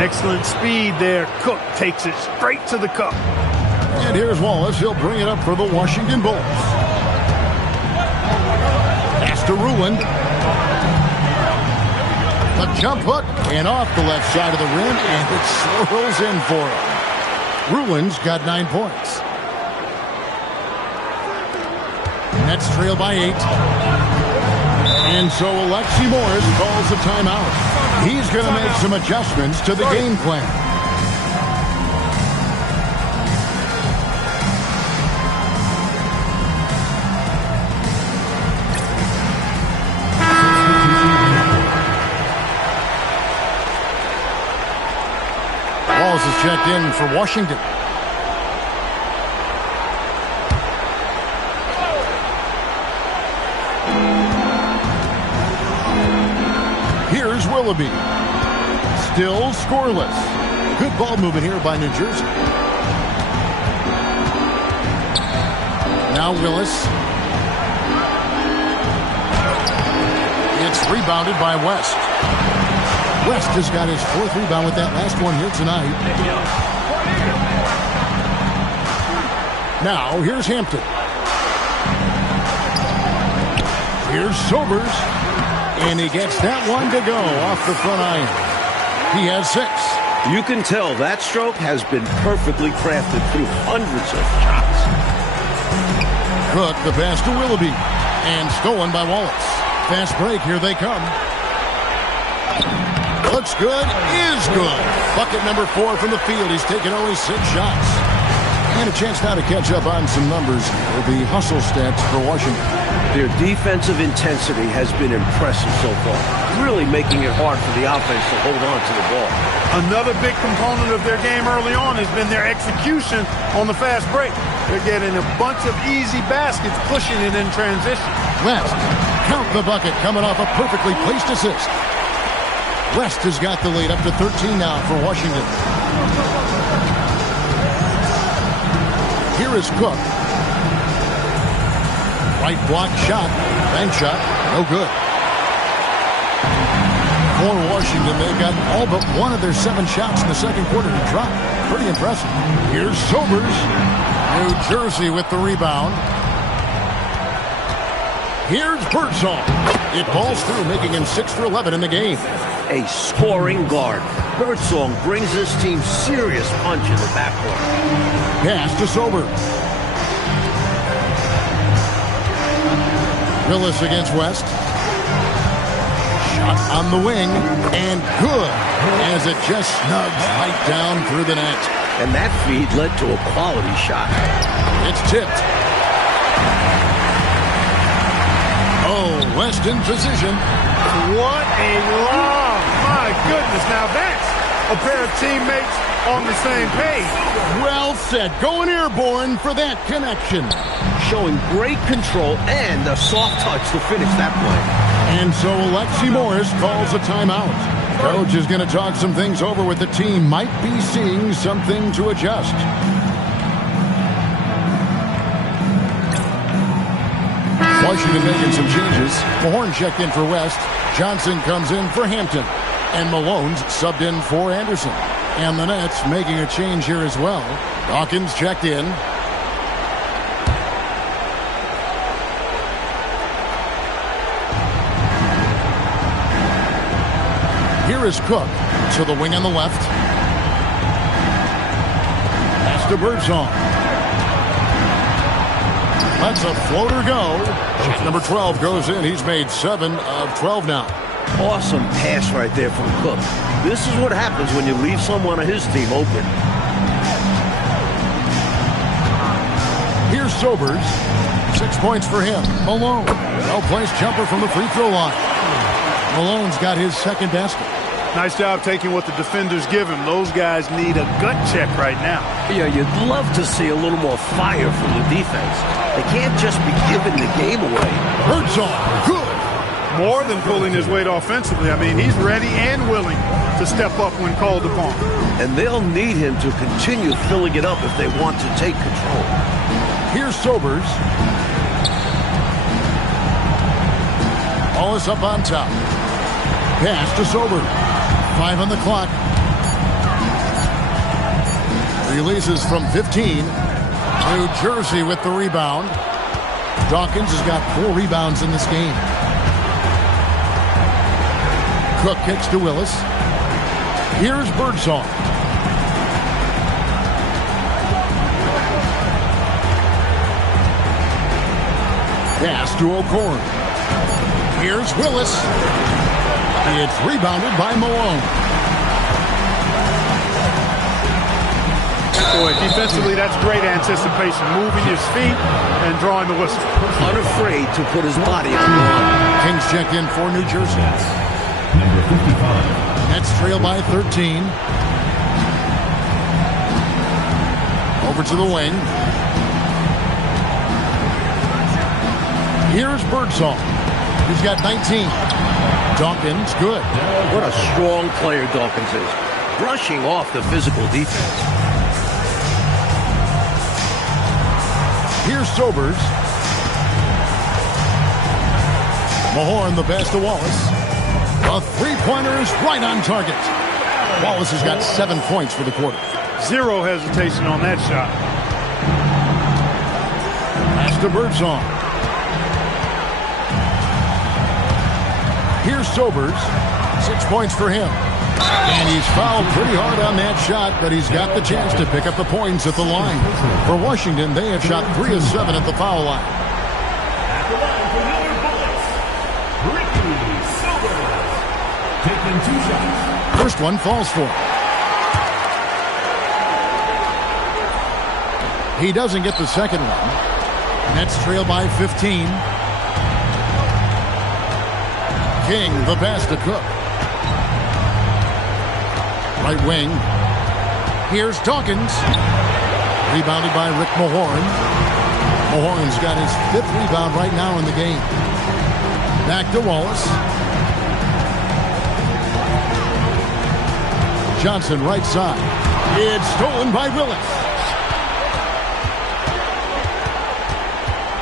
Excellent speed there. Cook takes it straight to the cup. And here's Wallace. He'll bring it up for the Washington Bulls. Pass to Ruland. The jump hook and off the left side of the rim, and it swirls in for him. Ruland's got 9 points. Nets trail by 8. And so Alexi Morris calls a timeout. He's going to make some adjustments to the game plan. Wallace is checked in for Washington. Here's Willoughby. Still scoreless. Good ball movement here by New Jersey. Now Willis. It's rebounded by West. West has got his 4th rebound with that last one here tonight. Now, here's Hampton. Here's Sobers. And he gets that one to go off the front iron. He has 6. You can tell that stroke has been perfectly crafted through hundreds of shots. Cook, the pass to Willoughby. And stolen by Wallace. Fast break, here they come. Looks good, is good. Bucket number 4 from the field. He's taken only 6 shots. And a chance now to catch up on some numbers for the hustle stats for Washington. Their defensive intensity has been impressive so far, really making it hard for the offense to hold on to the ball. Another big component of their game early on has been their execution on the fast break. They're getting a bunch of easy baskets, pushing it in transition. West, count the bucket, coming off a perfectly placed assist. West has got the lead up to 13 now for Washington. Here is Cook. Right block shot. Bank shot. No good. For Washington, they've got all but one of their 7 shots in the second quarter to drop. Pretty impressive. Here's Sobers. New Jersey with the rebound. Here's Birdsong. It falls through, making him 6 for 11 in the game. A scoring guard. Birdsong brings this team serious punch in the backcourt. Pass to Sobers. Willis against West. Shot on the wing, and good, as it just snugs right down through the net. And that feed led to a quality shot. It's tipped. Oh, West in position. What a lob. My goodness, now that's a pair of teammates on the same page. Well said. Going airborne for that connection. Showing great control and a soft touch to finish that play. And so Alexi Morris calls a timeout. Coach is going to talk some things over with the team. Might be seeing something to adjust. Washington making some changes. Mahorn checked in for West. Johnson comes in for Hampton. And Malone's subbed in for Anderson. And the Nets making a change here as well. Dawkins checked in. Here is Cook to the wing on the left. Pass to Birdsong. That's a floater go. Shot number 12 goes in. He's made 7 of 12 now. Awesome pass right there from Cook. This is what happens when you leave someone on his team open. Here's Sobers. 6 points for him. Malone. Well-placed jumper from the free throw line. Malone's got his second basket. Nice job taking what the defenders give him. Those guys need a gut check right now. Yeah, you'd love to see a little more fire from the defense. They can't just be giving the game away. Birdsong. Good. More than pulling his weight offensively. I mean, he's ready and willing to step up when called upon. And they'll need him to continue filling it up if they want to take control. Here's Sobers. Wallace up on top. Pass to Sobers. 5 on the clock. Releases from 15. New Jersey with the rebound. Dawkins has got 4 rebounds in this game. Cook kicks to Willis. Here's Birdsong. Pass to O'Corn. Here's Willis. It's rebounded by Malone. Boy, defensively, that's great anticipation. Moving his feet and drawing the whistle. Unafraid to put his body on the line. Kings checked in for New Jersey. Number 55. Nets trail by 13. Over to the wing. Here's Birdsong. He's got 19. Dawkins, good. What a strong player Dawkins is. Brushing off the physical defense. Here's Sobers. Mahorn the pass to Wallace. A three-pointer is right on target. Wallace has got 7 points for the quarter. Zero hesitation on that shot. Pass to Birdsong. Here's Sobers. 6 points for him. And he's fouled pretty hard on that shot, but he's got the chance to pick up the points at the line. For Washington, they have shot 3 of 7 at the foul line. At the line for your Bullets, Ricky Sobers. Taking 2 shots. First one falls for him. He doesn't get the second one. Nets trail by 15. King, the pass to Cook. Right wing. Here's Dawkins. Rebounded by Rick Mahorn. Mahorn's got his 5th rebound right now in the game. Back to Wallace. Johnson right side. It's stolen by Willis.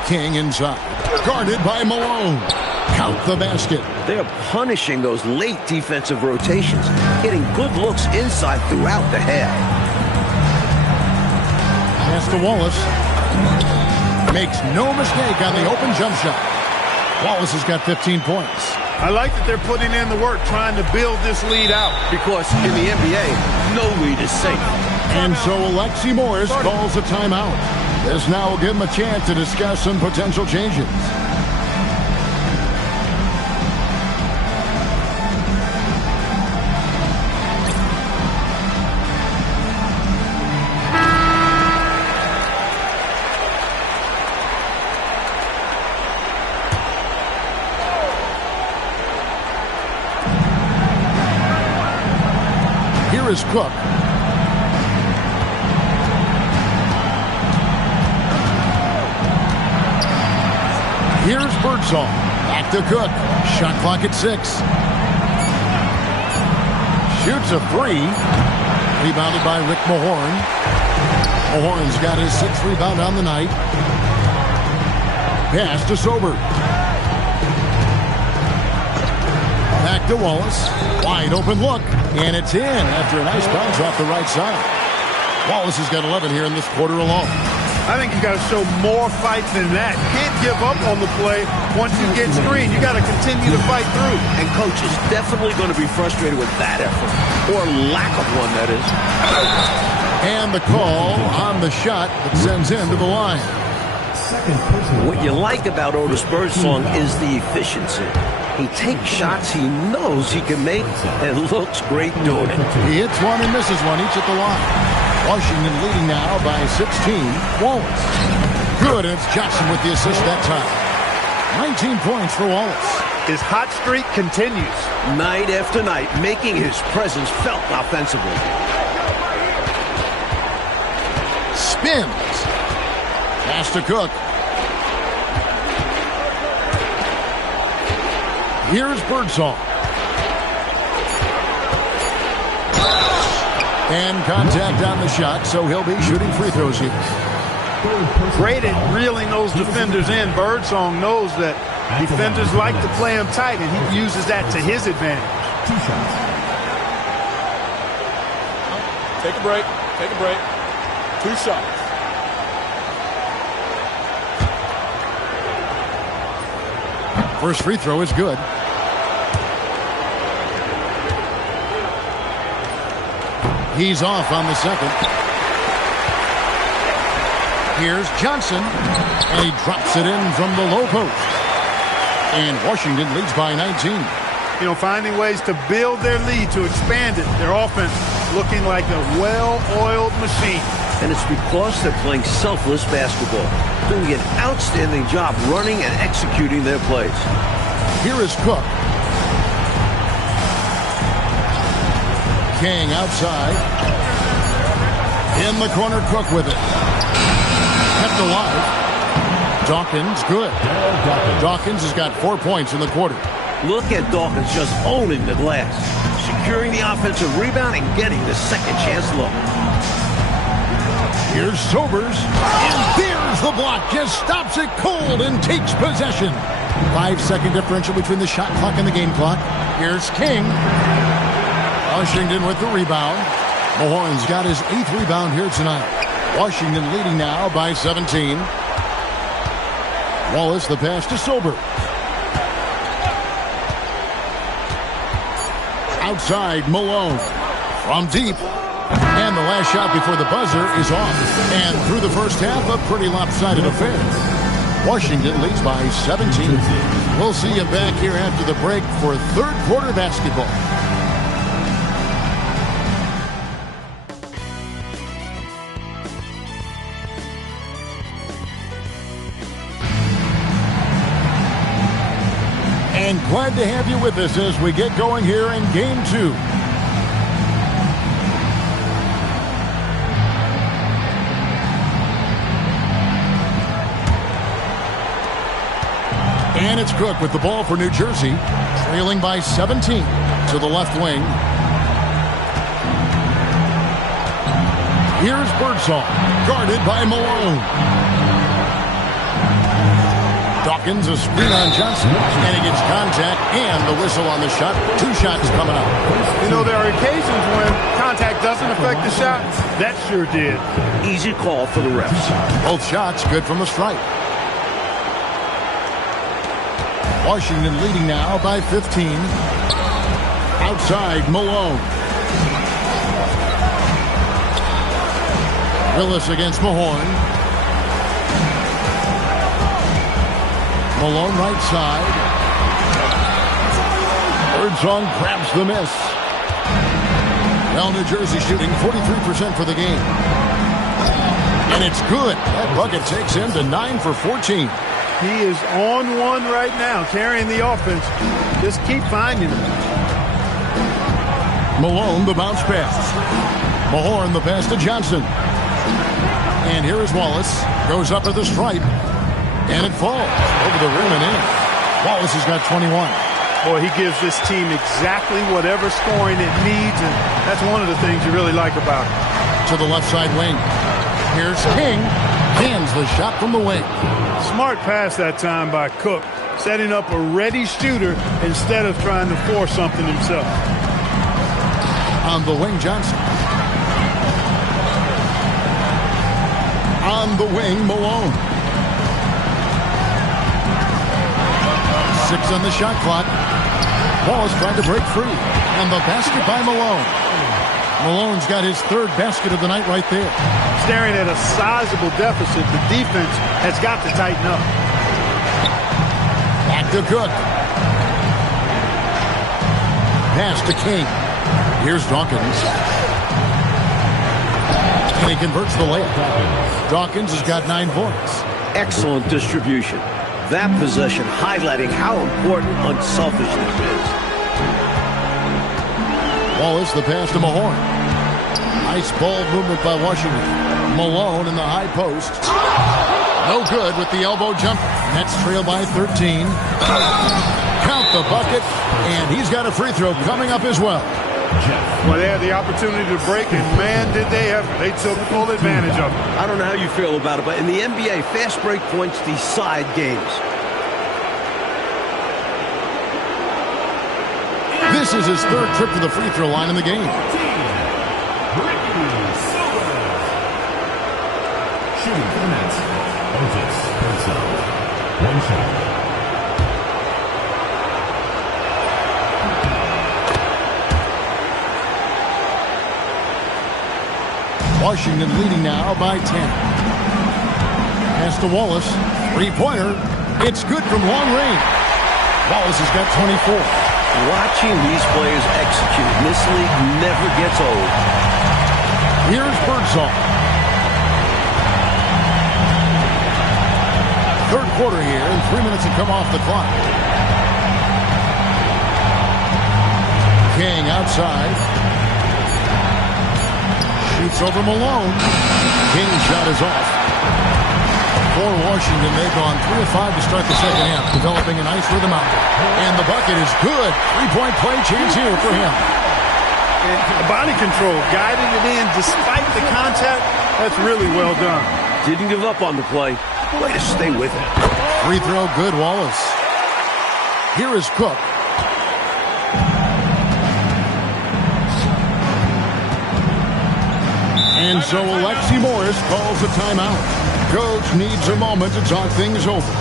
King inside. Guarded by Malone. Count the basket. They're punishing those late defensive rotations, getting good looks inside throughout the half. Pass to Wallace. Makes no mistake on the open jump shot. Wallace has got 15 points. I like that they're putting in the work trying to build this lead out. Because in the NBA, no lead is safe. And so Alexi Morris calls a timeout. This now will give him a chance to discuss some potential changes. Here is Cook. Here's Birdsong. Back to Cook. Shot clock at 6. Shoots a 3. Rebounded by Rick Mahorn. Mahorn's got his 6th rebound on the night. Pass to Sober. Back to Wallace. Wide open look. And it's in after a nice bounce off the right side. Wallace has got 11 here in this quarter alone. I think you got to show more fight than that. Can't give up on the play once you get screened. You got to continue to fight through. And coach is definitely going to be frustrated with that effort, or lack of one, that is. And the call on the shot that sends him to the line. What you like about Otis Birdsong is the efficiency. He takes shots he knows he can make and looks great doing it. He hits one and misses one, each at the line. Washington leading now by 16. Wallace. Good, and it's Johnson with the assist that time. 19 points for Wallace. His hot streak continues. Night after night, making his presence felt offensively. Spins. Pass to Cook. Here's Birdsall. And contact on the shot, so he'll be shooting free throws here. Great at reeling those defenders in. Birdsong knows that defenders like to play him tight, and he uses that to his advantage. Take a break. Take a break. 2 shots. First free throw is good. He's off on the second. Here's Johnson, and he drops it in from the low post. And Washington leads by 19. You know, finding ways to build their lead, to expand it. Their offense looking like a well-oiled machine. And it's because they're playing selfless basketball, doing an outstanding job running and executing their plays. Here is Cook. King outside. In the corner, Cook with it. Kept alive. Dawkins, good. Dawkins has got 4 points in the quarter. Look at Dawkins just owning the glass, securing the offensive rebound and getting the second chance look. Here's Sobers. And there's the block. Just stops it cold and takes possession. 5-second differential between the shot clock and the game clock. Here's King. Washington with the rebound. Mahorn's got his 8th rebound here tonight. Washington leading now by 17. Wallace the pass to Sober. Outside Malone. From deep. And the last shot before the buzzer is off. And through the first half, a pretty lopsided affair. Washington leads by 17. We'll see you back here after the break for third quarter basketball. And glad to have you with us as we get going here in Game 2. And it's Cook with the ball for New Jersey, trailing by 17 to the left wing. Here's Birdsall, guarded by Malone. Dawkins, a screen on Johnson, and he gets contact and the whistle on the shot. 2 shots coming up. You know, there are occasions when contact doesn't affect the shot. That sure did. Easy call for the refs. Both shots good from the stripe. Washington leading now by 15. Outside, Malone. Willis against Mahorn. Malone right side. Birdsong grabs the miss. Well, New Jersey shooting 43% for the game. And it's good. That bucket takes him to 9 for 14. He is on one right now, carrying the offense. Just keep finding him. Malone, the bounce pass. Mahorn, the pass to Johnson. And here is Wallace. Goes up at the stripe. And it falls over the rim and in. Wallace has got 21. Boy, he gives this team exactly whatever scoring it needs, and that's one of the things you really like about him. To the left side wing. Here's King. Hands the shot from the wing. Smart pass that time by Cook, setting up a ready shooter instead of trying to force something himself. On the wing, Johnson. On the wing, Malone. 6 on the shot clock. Wallace tried to break free. And the basket by Malone. Malone's got his 3rd basket of the night right there. Staring at a sizable deficit, the defense has got to tighten up. Back to Cook. pass to King. Here's Dawkins. And he converts the layup. Dawkins has got 9 points. Excellent distribution. That possession highlighting how important unselfishness is. Wallace, the pass to Mahorn. Nice ball movement by Washington. Malone in the high post. No good with the elbow jumper. Nets trail by 13. Count the bucket, and he's got a free throw coming up as well. Well, they had the opportunity to break, and man, did they ever. They took full advantage of it. I don't know how you feel about it, but in the NBA, fast break points decide games. This is his 3rd trip to the free throw line in the game. Shooting for the Nets, Otis Pencil. 1 shot. Washington leading now by 10. Pass to Wallace. 3-pointer. It's good from long range. Wallace has got 24. Watching these players execute in this league never gets old. Here's Birdsall. 3rd quarter here, and 3 minutes have come off the clock. King outside. Shoots over Malone. King's shot is off. For Washington, they've gone 3 of 5 to start the second half, developing a nice rhythm out there. And the bucket is good. 3-point play chance here for him. And body control, guiding it in despite the contact. That's really well done. Didn't give up on the play. Way to stay with it. Free throw good, Wallace. Here is Cook. And so Alexi Morris calls a timeout. Coach needs a moment to talk things over.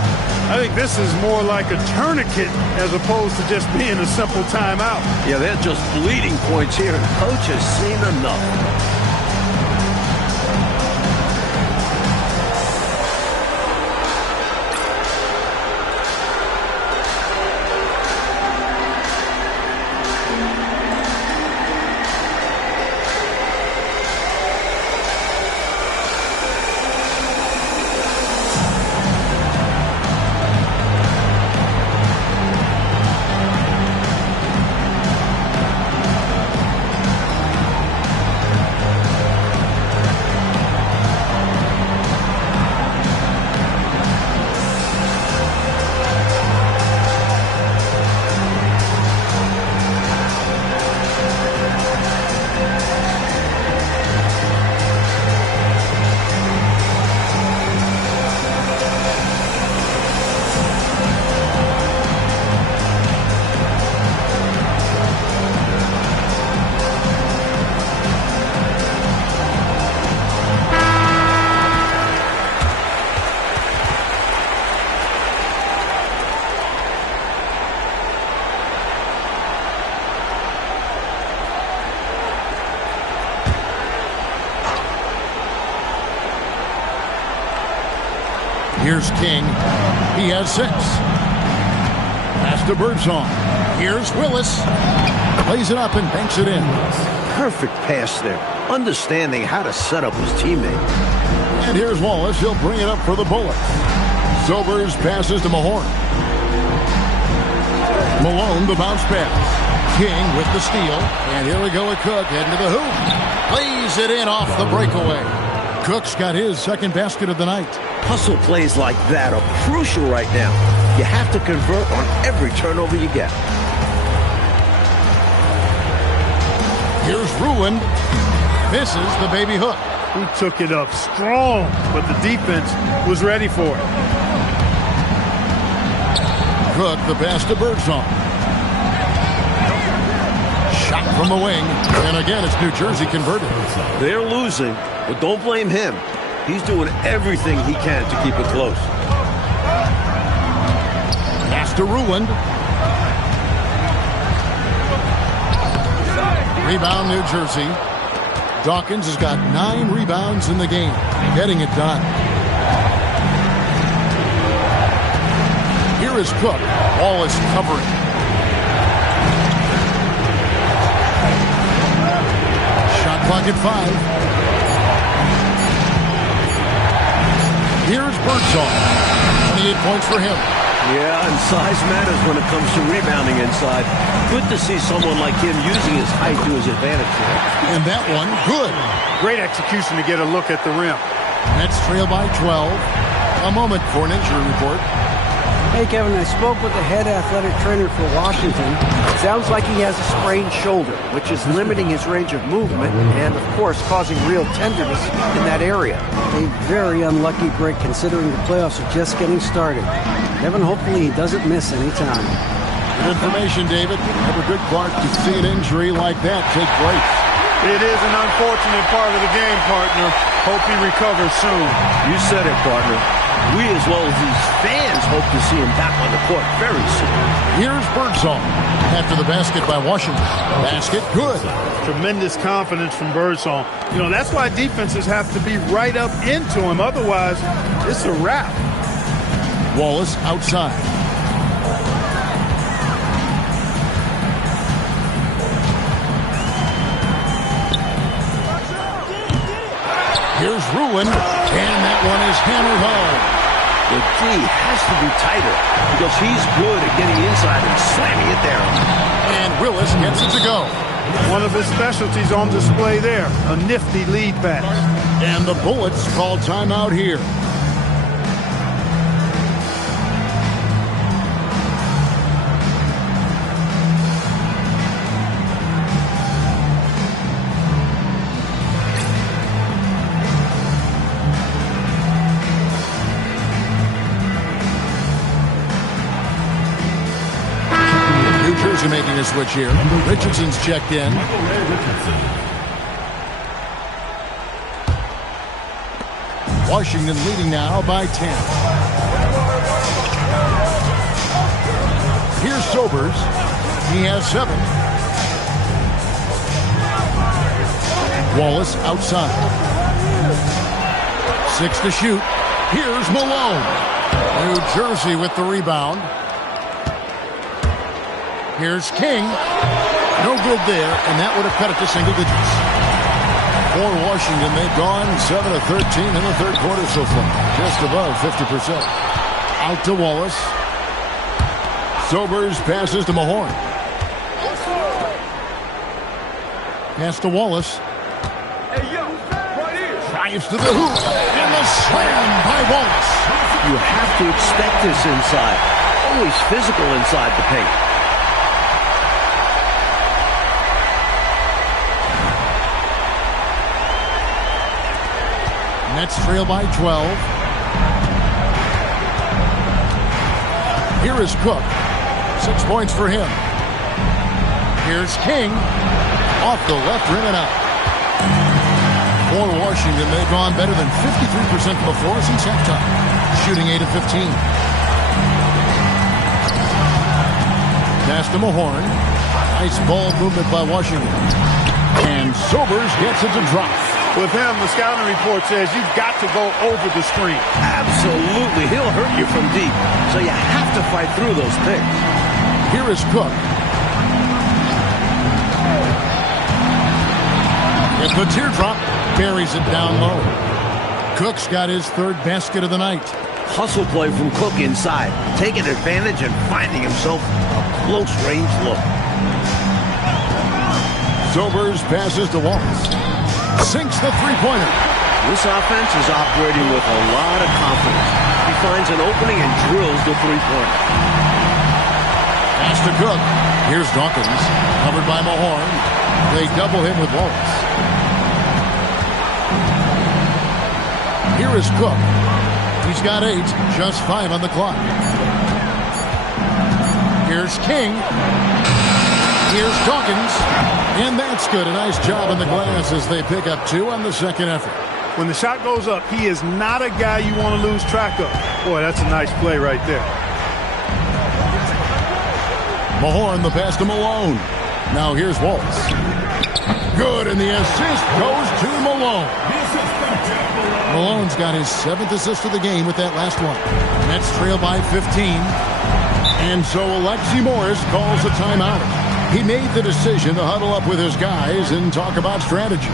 I think this is more like a tourniquet as opposed to just being a simple timeout. Yeah, they're just bleeding points here. Coach has seen enough. Here's King. He has 6. Pass to Birdsong. Here's Willis. Plays it up and banks it in. Perfect pass there. Understanding how to set up his teammate. And here's Wallace. He'll bring it up for the Bullets. Sobers passes to Mahorn. Malone, the bounce pass. King with the steal. And here we go with Cook heading to the hoop. Plays it in off the breakaway. Cook's got his 2nd basket of the night. Hustle plays like that are crucial right now. You have to convert on every turnover you get. Here's Ruland. Misses the baby hook. He took it up strong, but the defense was ready for it. Cook, the pass to Birdsong. Shot from the wing. And again, it's New Jersey converted. They're losing, but don't blame him. He's doing everything he can to keep it close. Pass to Ruland. Rebound, New Jersey. Dawkins has got 9 rebounds in the game. Getting it done. Here is Cook. Wallace covering. back at 5. Here's Birdsong. 28 points for him. Yeah, and size matters when it comes to rebounding inside. Good to see someone like him using his height to his advantage. And that one, good. Great execution to get a look at the rim. Nets trail by 12. A moment for an injury report. Hey, Kevin, I spoke with the head athletic trainer for Washington. It sounds like he has a sprained shoulder, which is limiting his range of movement and, of course, causing real tenderness in that area. A very unlucky break considering the playoffs are just getting started. Kevin, hopefully he doesn't miss any time. Good information, David. Never good, Clark, to see an injury like that take place. It is an unfortunate part of the game, partner. Hope he recovers soon. You said it, partner. We, as well as these fans, hope to see him back on the court very soon. Here's Birdsong after the basket by Washington. Basket, good. Tremendous confidence from Birdsong. You know, that's why defenses have to be right up into him. Otherwise, it's a wrap. Wallace outside. Here's Ruin, and that one is hammered home. The D has to be tighter because he's good at getting inside and slamming it down. And Willis gets it to go. One of his specialties on display there, a nifty lead pass. And the Bullets call timeout here. Making a switch here. Richardson's checked in. Washington leading now by 10. Here's Sobers. He has 7. Wallace outside. 6 to shoot. Here's Malone. New Jersey with the rebound. Here's King. No good there, and that would have cut it to single digits. For Washington, they've gone 7 of 13 in the third quarter so far. Just above 50%. Out to Wallace. Sobers passes to Mahorn. Pass to Wallace. Drives to the hoop. And the slam by Wallace. You have to expect this inside. Always physical inside the paint. Nets trail by 12. Here is Cook. 6 points for him. Here's King. Off the left rim and out. For Washington, they've gone better than 53% from the floor since halftime. Shooting 8 of 15. Pass to Mahorn. Nice ball movement by Washington. And Sobers gets it to drop. With him, the scouting report says you've got to go over the screen. Absolutely. He'll hurt you from deep. So you have to fight through those picks. Here is Cook. If the teardrop buries it down low. Cook's got his 3rd basket of the night. Hustle play from Cook inside. Taking advantage and finding himself a close range look. Sobers passes to Wallace. Sinks the three-pointer. This offense is operating with a lot of confidence. He finds an opening and drills the three-pointer. Pass to Cook. Here's Dawkins. Covered by Mahorn. They double him with Wallace. Here is Cook. He's got 8. Just 5 on the clock. Here's King. Here's Dawkins. And that's good. A nice job on the glass as they pick up 2 on the second effort. When the shot goes up, he is not a guy you want to lose track of. Boy, that's a nice play right there. Mahorn, the pass to Malone. Now here's Wallace. Good, and the assist goes to Malone. Malone's got his 7th assist of the game with that last one. Nets trail by 15. And so Alexi Morris calls a timeout. He made the decision to huddle up with his guys and talk about strategy.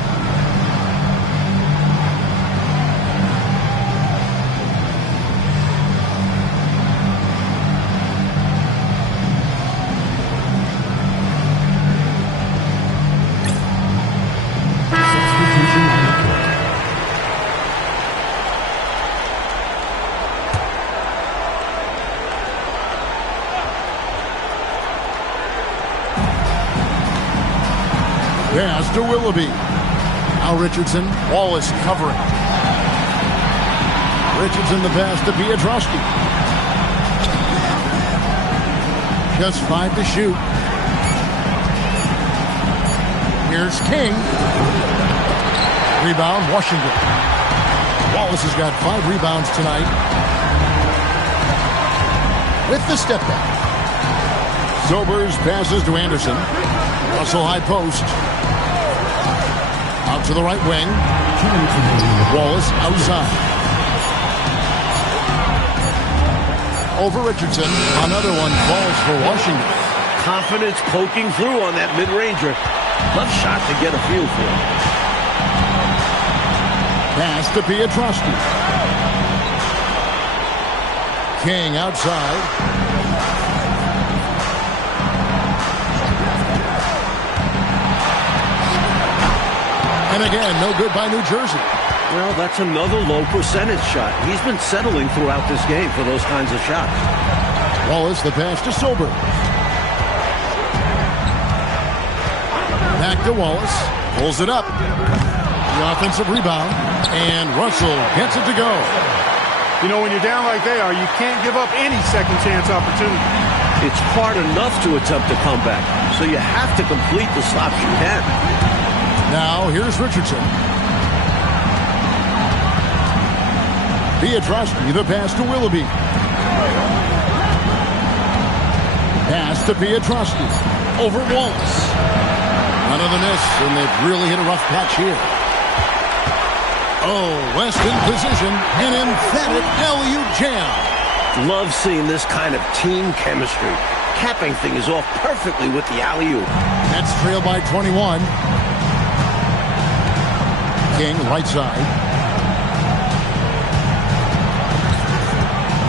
Pass to Willoughby. Now Richardson. Wallace covering. Richardson the pass to Pietrowski. Just 5 to shoot. Here's King. Rebound, Washington. Wallace has got 5 rebounds tonight. With the step back. Sobers passes to Anderson. Russell high post. Out to the right wing. Wallace outside. Over Richardson. Another one falls for Washington. Confidence poking through on that mid-ranger. Tough shot to get a feel for. Pass to Pietrowski. King outside. And again, no good by New Jersey. Well, that's another low percentage shot. He's been settling throughout this game for those kinds of shots. Wallace, the pass to Sobers. Back to Wallace. Pulls it up. The offensive rebound. And Russell gets it to go. You know, when you're down like they are, you can't give up any second chance opportunity. It's hard enough to attempt a comeback, so you have to complete the stops you can. Now, here's Richardson. Pietrowski, the pass to Willoughby. Pass to Pietrowski. Over Wallace. Another miss, and they've really hit a rough patch here. Oh, West in position. An emphatic LU jam. Love seeing this kind of team chemistry. Capping things off perfectly with the alley-oop. Nets trail by 21. King, right side.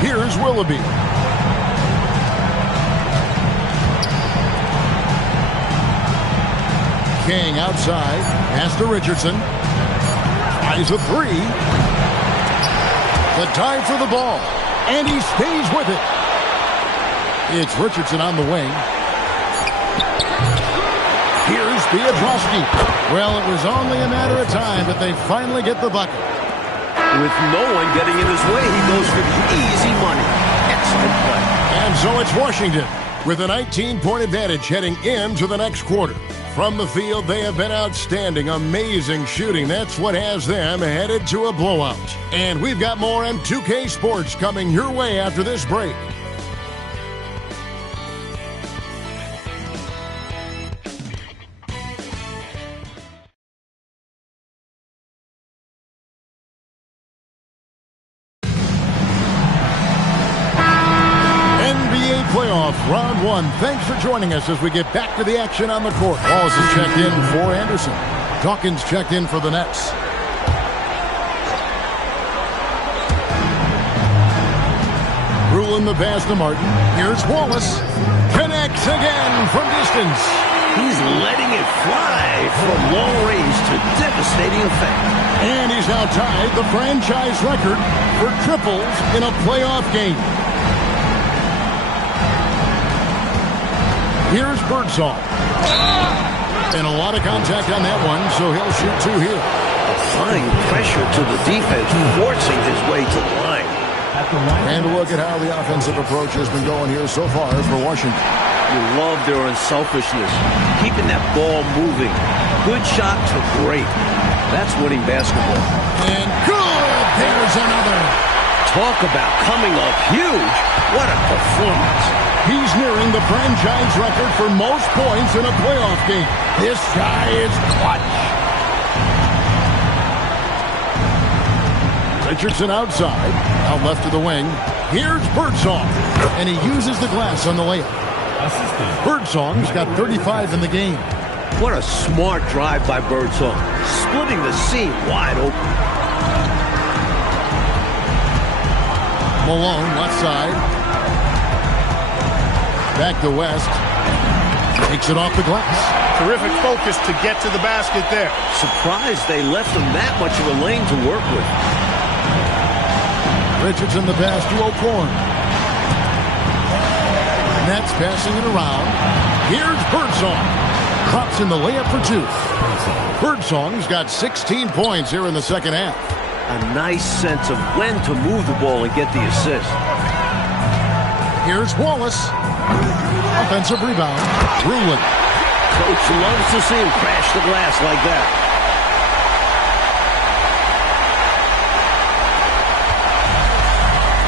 Here's Willoughby. King outside. Pass to Richardson. Eyes a 3. The dive for the ball. And he stays with it. It's Richardson on the wing. Here's Pietrowski. Well, it was only a matter of time, but they finally get the bucket. With no one getting in his way, he goes for the easy money. Excellent play. And so it's Washington with a 19-point advantage heading into the next quarter. From the field, they have been outstanding, amazing shooting. That's what has them headed to a blowout. And we've got more M2K Sports coming your way after this break. Round 1. Thanks for joining us as we get back to the action on the court. Wallace has checked in for Anderson. Dawkins checked in for the Nets. Ruling the pass to Martin. Here's Wallace. Connects again from distance. He's letting it fly from long range to devastating effect. And he's now tied the franchise record for triples in a playoff game. Here's Birdsong. And a lot of contact on that one, so he'll shoot 2 here. Applying pressure to the defense, forcing his way to the line. And look at how the offensive approach has been going here so far for Washington. You love their unselfishness, keeping that ball moving. Good shot to great. That's winning basketball. And good! There's another. Talk about coming up huge. What a performance. He's nearing the franchise record for most points in a playoff game. This guy is clutch. Richardson outside. Out left of the wing. Here's Birdsong. And he uses the glass on the layup. Birdsong's got 35 in the game. What a smart drive by Birdsong. Splitting the seam wide open. Malone, left side. Back to West. Takes it off the glass. Terrific focus to get to the basket there. Surprised they left him that much of a lane to work with. Richardson the pass to O'Korn. Nets passing it around. Here's Birdsong. drops in the layup for two. Birdsong's got 16 points here in the second half. A nice sense of when to move the ball and get the assist. Here's Wallace. Offensive rebound. Rulin. Coach loves to see him crash the glass like that.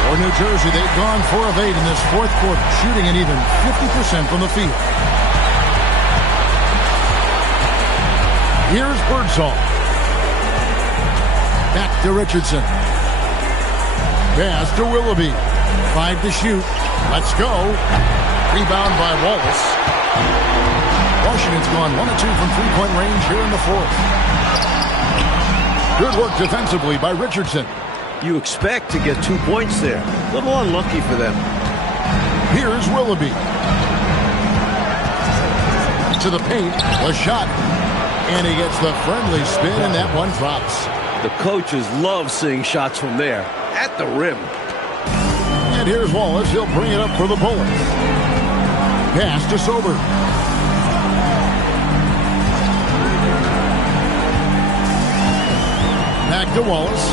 For New Jersey, they've gone 4 of 8 in this fourth quarter, shooting an even 50% from the field. Here's Birdsong. Back to Richardson. Pass to Willoughby. 5 to shoot. Let's go. Rebound by Wallace. Washington's gone 1 of 2 from three-point range here in the fourth. Good work defensively by Richardson. You expect to get 2 points there. A little unlucky for them. Here's Willoughby. To the paint. A shot. And he gets the friendly spin, and that one drops. The coaches love seeing shots from there. At the rim. And here's Wallace. He'll bring it up for the Bullets. Pass to Sober. Back to Wallace.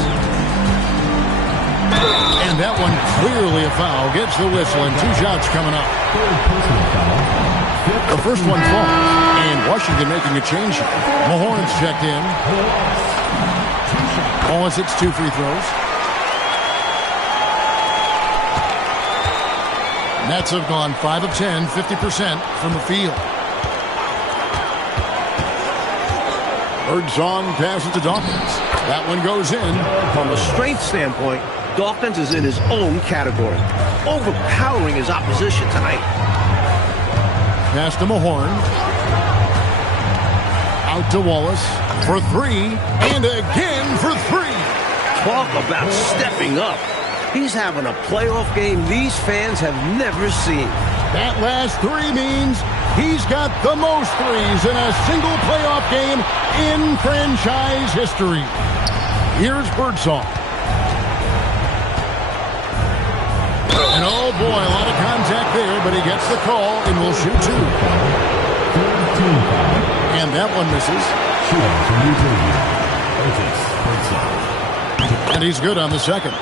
And that one clearly a foul. Gets the whistle, and 2 shots coming up. The first one falls, and Washington making a change here. Mahorn's checked in. Wallace hits 2 free throws. Nets have gone 5 of 10, 50% from the field. Birdsong passes to Dawkins. That one goes in. From a strength standpoint, Dawkins is in his own category, overpowering his opposition tonight. Pass to Mahorn. Out to Wallace for 3, and again for 3. Talk about stepping up. He's having a playoff game these fans have never seen. That last 3 means he's got the most threes in a single playoff game in franchise history. Here's Birdsong. And oh boy, a lot of contact there, but he gets the call and will shoot 2. And that one misses. And he's good on the second.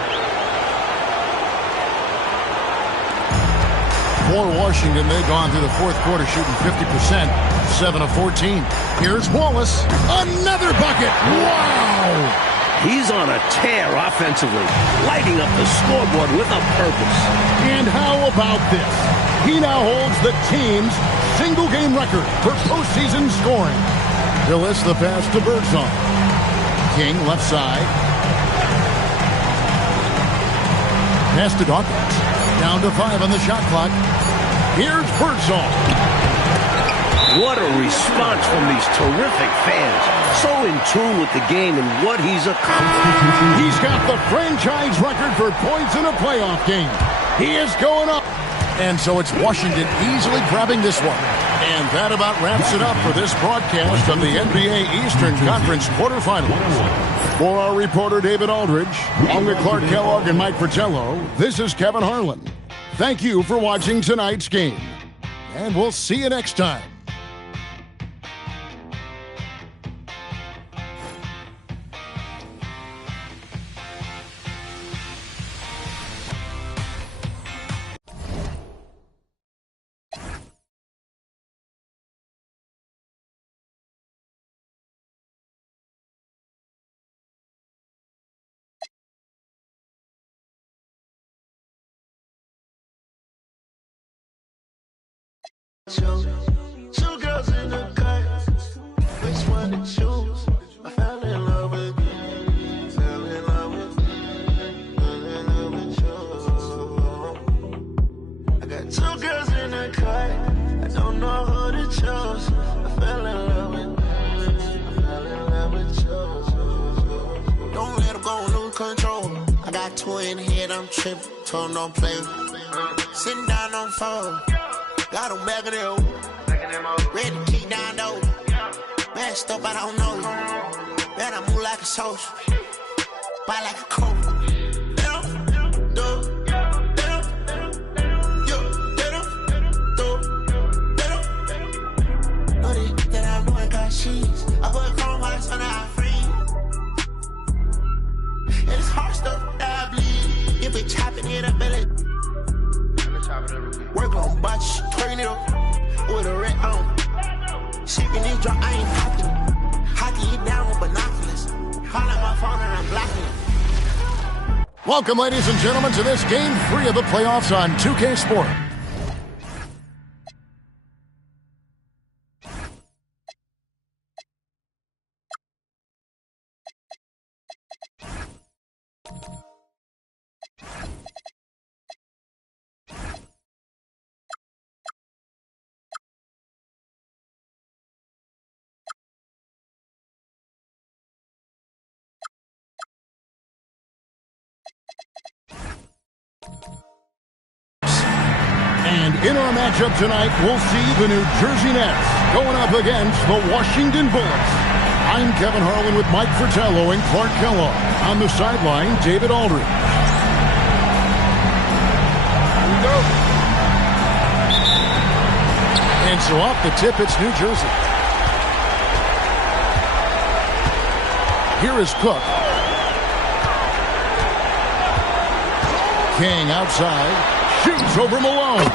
For Washington, they've gone through the fourth quarter shooting 50%, 7 of 14. Here's Wallace. Another bucket. Wow! He's on a tear offensively, lighting up the scoreboard with a purpose. And how about this? He now holds the team's single-game record for postseason scoring. Willis, the pass to Birdsong. King, left side. Pass to Dawkins. Down to 5 on the shot clock. Here's Birdsong. What a response from these terrific fans. So in tune with the game and what he's accomplished. He's got the franchise record for points in a playoff game. He is going up. And so it's Washington easily grabbing this one. And that about wraps it up for this broadcast of the NBA Eastern Conference quarterfinals. For our reporter David Aldridge, along with Clark Kellogg and Mike Fratello, this is Kevin Harlan. Thank you for watching tonight's game. And we'll see you next time. Two girls in the car, which one to choose? I fell in love with you, fell in love with you, fell in love with you. I got 2 girls in the car, I don't know who to choose. I fell in love with you, I fell in love with you. Don't let them go lose control. I got 2 in the head, I'm tripping, told don't play. Sitting down on phone. Got them back of them, ready to kick down though. Messed up, I don't know you. Man, I move like a social, buy like a coat. Know they Welcome, ladies and gentlemen, to this Game 3 of the playoffs on 2K Sport. And in our matchup tonight, we'll see the New Jersey Nets going up against the Washington Bullets. I'm Kevin Harlan with Mike Fratello and Clark Kellogg. On the sideline, David Aldridge. Here we go. And so off the tip, it's New Jersey. Here is Cook. King outside. Shoots over Malone.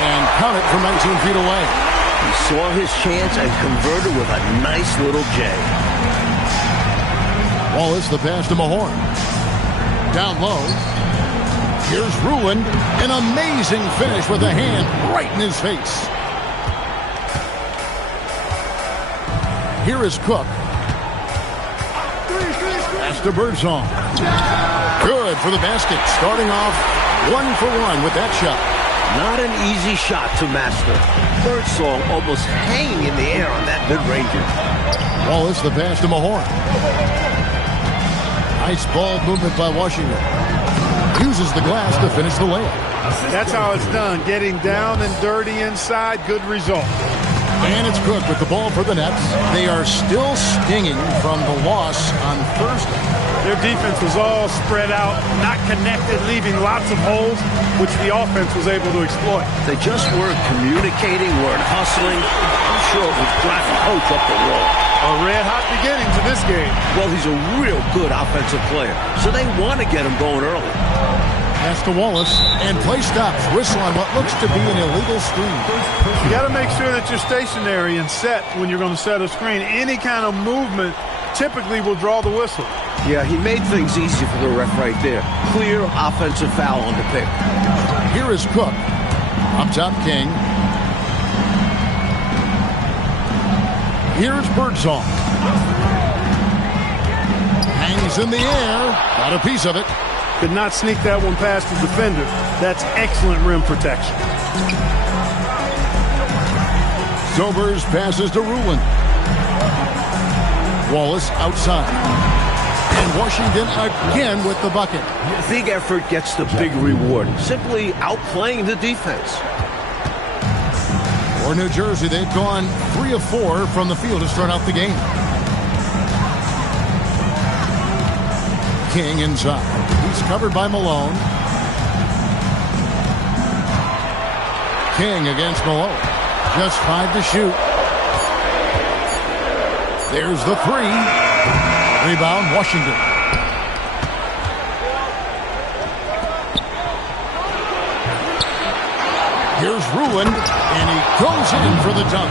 And count it from 19 feet away. He saw his chance and converted with a nice little J. Wallace, the pass to Mahorn. Down low. Here's Ruland. An amazing finish with a hand right in his face. Here is Cook. Pass to Birdsong. Good for the basket. Starting off 1-for-1 with that shot. Not an easy shot to master. Birdsong almost hanging in the air on that mid-ranger. Wallace, the pass to Mahorn. Nice ball movement by Washington. Uses the glass to finish the layup. That's how it's done. Getting down and dirty inside. Good result. And it's Cook with the ball for the Nets. They are still stinging from the loss on Thursday. Their defense was all spread out, not connected, leaving lots of holes, which the offense was able to exploit. They just weren't communicating, weren't hustling. I'm sure it would drive the coach up the wall. A red-hot beginning to this game. Well, he's a real good offensive player, so they want to get him going early. Pass to Wallace, and play stops. Whistle on what looks to be an illegal screen. You got to make sure that you're stationary and set when you're going to set a screen. Any kind of movement typically will draw the whistle. Yeah, he made things easy for the ref right there. Clear offensive foul on the pick. Here is Cook. Up top, King. Here's Birdsong. Hangs in the air. Got a piece of it. Could not sneak that one past the defender. That's excellent rim protection. Sobers passes to Ruland. Wallace outside. And Washington again with the bucket. Big effort gets the big reward. Simply outplaying the defense. For New Jersey, they've gone 3 of 4 from the field to start out the game. King inside. He's covered by Malone. King against Malone. Just 5 to shoot. There's the 3. Rebound, Washington. Here's Ruland, and he goes in for the dunk.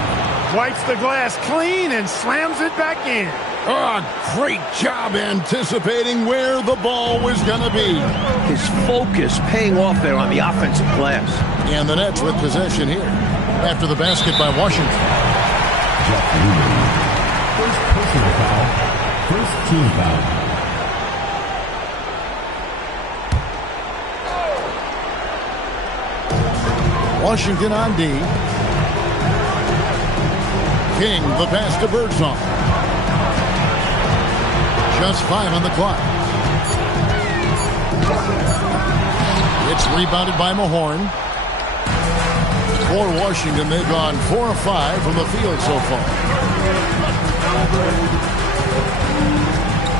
Wipes the glass clean and slams it back in. Oh, great job anticipating where the ball was going to be. His focus paying off there on the offensive glass. And the Nets with possession here after the basket by Washington. First personal foul. First team foul. Washington on D. King, the pass to Birdsong. Just 5 on the clock. It's rebounded by Mahorn. For Washington, they've gone 4 of 5 from the field so far.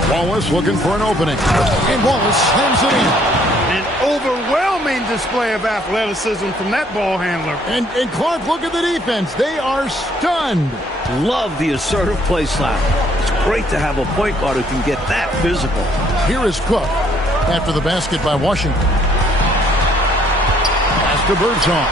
Wallace looking for an opening. And Wallace slams it in. An overwhelming display of athleticism from that ball handler. And Clark, look at the defense. They are stunned. Love the assertive play slap. It's great to have a point guard who can get that physical. Here is Cook after the basket by Washington. Pass to Birdsong.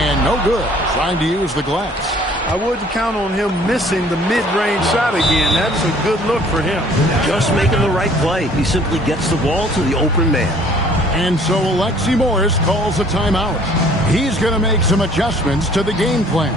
And no good. trying to use the glass. I wouldn't count on him missing the mid-range shot again. That's a good look for him. Just making the right play. He simply gets the ball to the open man. And so Alexi Morris calls a timeout. He's going to make some adjustments to the game plan.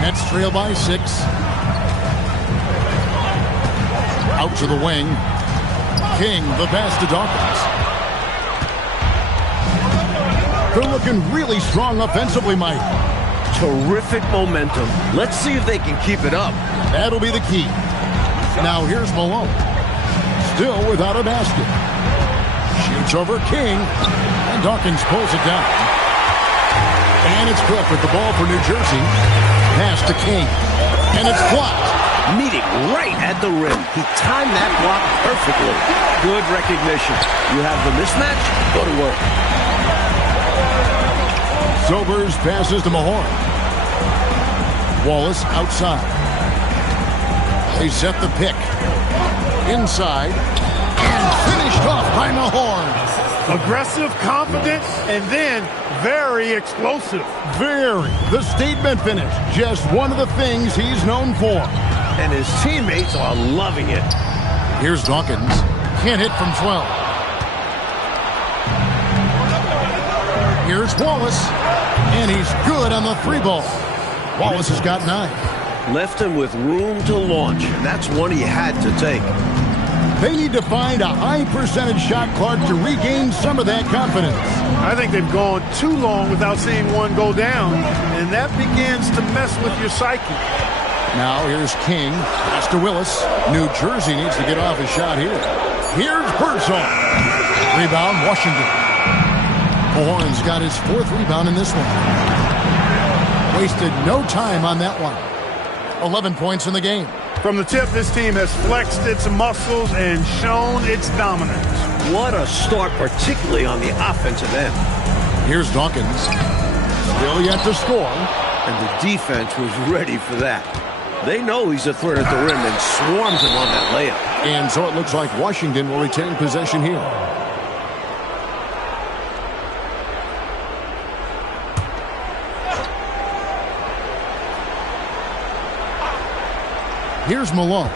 Nets trail by 6. Out to the wing. King, the pass to Dawkins. They're looking really strong offensively, Mike. Terrific momentum. Let's see if they can keep it up. That'll be the key. Now here's Malone. Still without a basket. Shoots over King. And Dawkins pulls it down. And it's Cook with the ball for New Jersey. Pass to King. And it's blocked. Meeting right at the rim. He timed that block perfectly. Good recognition. You have the mismatch, go to work. Sobers passes to Mahorn. Wallace outside. They set the pick. Inside. And finished off by Mahorn. Aggressive, confident, and then very explosive. Very. The statement finish. Just one of the things he's known for. And his teammates are loving it. Here's Dawkins. Can't hit from 12. Here's Wallace. And he's good on the 3-ball. Wallace has got 9. Left him with room to launch, and that's one he had to take. They need to find a high percentage shot clock to regain some of that confidence. I think they've gone too long without seeing one go down, and that begins to mess with your psyche. Now here's King. Pass to Willis. New Jersey needs to get off a shot here. Here's Birdsall. Rebound, Washington. Mahorn's got his 4th rebound in this one. Wasted no time on that one. 11 points in the game. From the tip, this team has flexed its muscles and shown its dominance. What a start, particularly on the offensive end. Here's Dawkins. Still yet to score. And the defense was ready for that. They know he's a threat at the rim and swarms him on that layup. And so it looks like Washington will retain possession here. Here's Malone.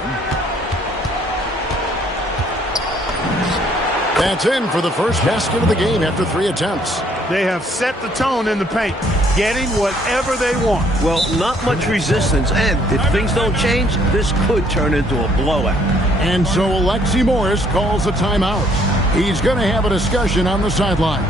That's in for the first basket of the game after 3 attempts. They have set the tone in the paint, getting whatever they want. Well, not much resistance, and if things don't change, this could turn into a blowout. And so Alexi Morris calls a timeout. He's going to have a discussion on the sideline.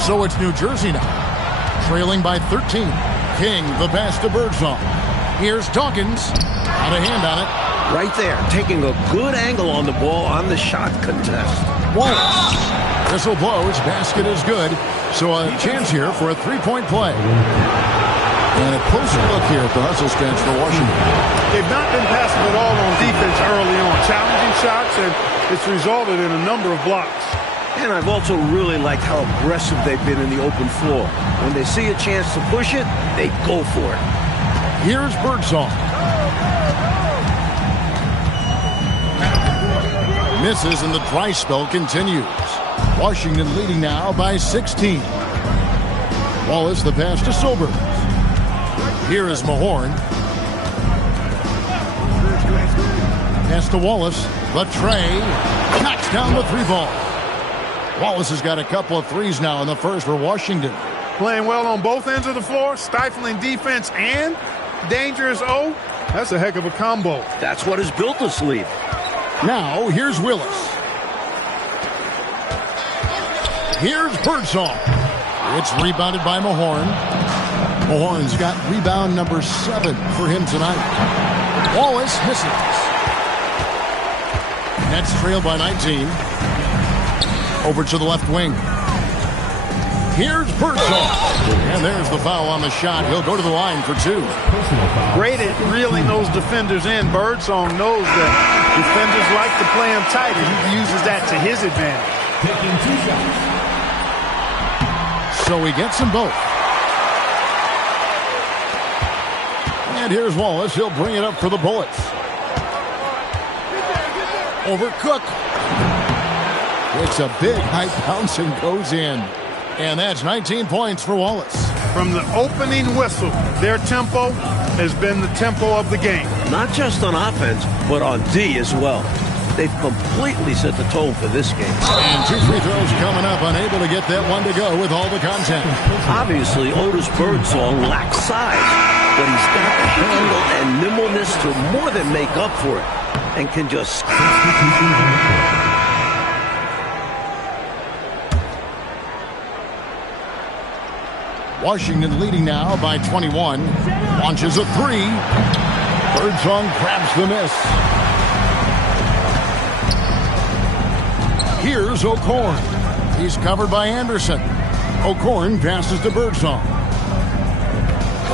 So it's New Jersey now, trailing by 13. King, the pass to Birdsall. Here's Dawkins. Got a hand on it. Right there, taking a good angle on the ball on the shot contest. Wallace. Whistle blows. Basket is good. So a chance here for a 3-point play. And a closer look here at the hustle stance for Washington. They've not been passive at all on defense early on. Challenging shots, and it's resulted in a number of blocks. And I've also really liked how aggressive they've been in the open floor. When they see a chance to push it, they go for it. Here's Birdsall. Misses and the dry spell continues. Washington leading now by 16. Wallace the pass to Sobers. Here is Mahorn. Pass to Wallace. The tray. Knocks down the 3 ball. Wallace has got a couple of threes now in the first for Washington. Playing well on both ends of the floor, stifling defense and dangerous O. That's a heck of a combo. That's what has built this lead. Now, here's Willis. Here's Birdsong. It's rebounded by Mahorn. Mahorn's got rebound number 7 for him tonight. Wallace misses. Nets trail by 19. Over to the left wing. Here's Birdsong. And there's the foul on the shot. He'll go to the line for 2. Great at reeling those defenders in. Birdsong knows that defenders like to play him tighter. He uses that to his advantage. Taking 2 shots. So he gets them both. And here's Wallace. He'll bring it up for the Bullets. Over Cook. It's a big high bounce and goes in. And that's 19 points for Wallace. From the opening whistle, their tempo has been the tempo of the game. Not just on offense, but on D as well. They've completely set the tone for this game. And 2 free throws coming up, unable to get that one to go with all the contact. Obviously, Otis Birdsong lacks size, but he's got the handle and nimbleness to more than make up for it, and can just... Washington leading now by 21. Launches a 3. Birdsong grabs the miss. Here's O'Korn. He's covered by Anderson. O'Korn passes to Birdsong.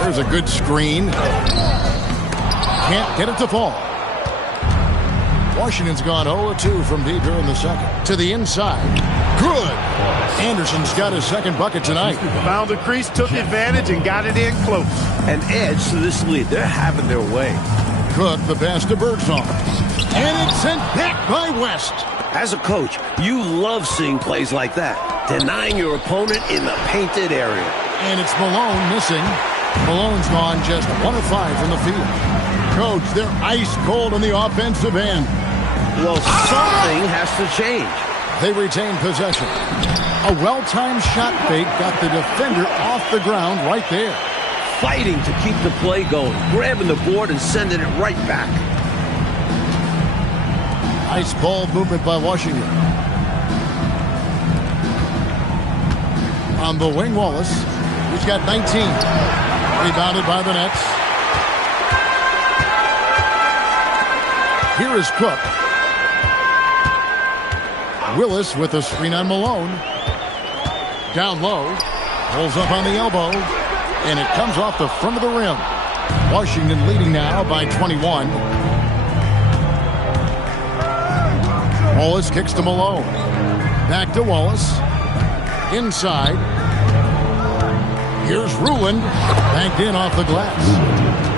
There's a good screen. Can't get it to fall. Washington's gone 0-2 from deep here in the second. To the inside. Good. Anderson's got his second bucket tonight. Found the crease, took advantage, and got it in close. An edge to this lead. They're having their way. Cook, the pass to Birdsong. And it's sent back by West. As a coach, you love seeing plays like that. Denying your opponent in the painted area. And it's Malone missing. Malone's gone just 1 of 5 from the field. Coach, they're ice cold on the offensive end. Well, something has to change. They retain possession. A well-timed shot fake got the defender off the ground right there. Fighting to keep the play going, grabbing the board and sending it right back. Nice ball movement by Washington. On the wing, Wallace. He's got 19. Rebounded by the Nets. Here is Cook. Willis with a screen on Malone. Down low. Pulls up on the elbow. And it comes off the front of the rim. Washington leading now by 21. Wallace kicks to Malone. Back to Wallace. Inside. Here's Ruland. Banked in off the glass.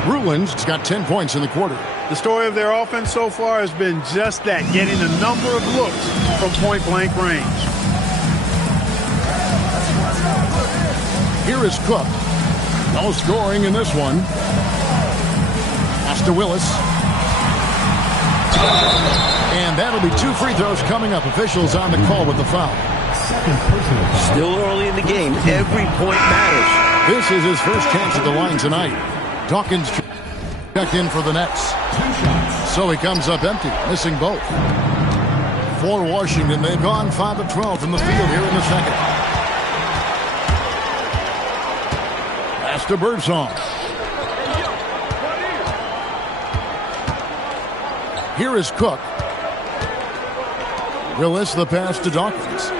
Ruland's got 10 points in the quarter. The story of their offense so far has been just that, getting a number of looks from point-blank range. Here is Cook. No scoring in this one. Pass to Willis. And that'll be 2 free throws coming up. Officials on the call with the foul. Still early in the game. Every point matters. This is his first chance at the line tonight. Dawkins checked in for the Nets. So he comes up empty, missing both. For Washington, they've gone 5 of 12 from the field here in the second. Pass to Birdsong. Here is Cook. Willis, the pass to Dawkins.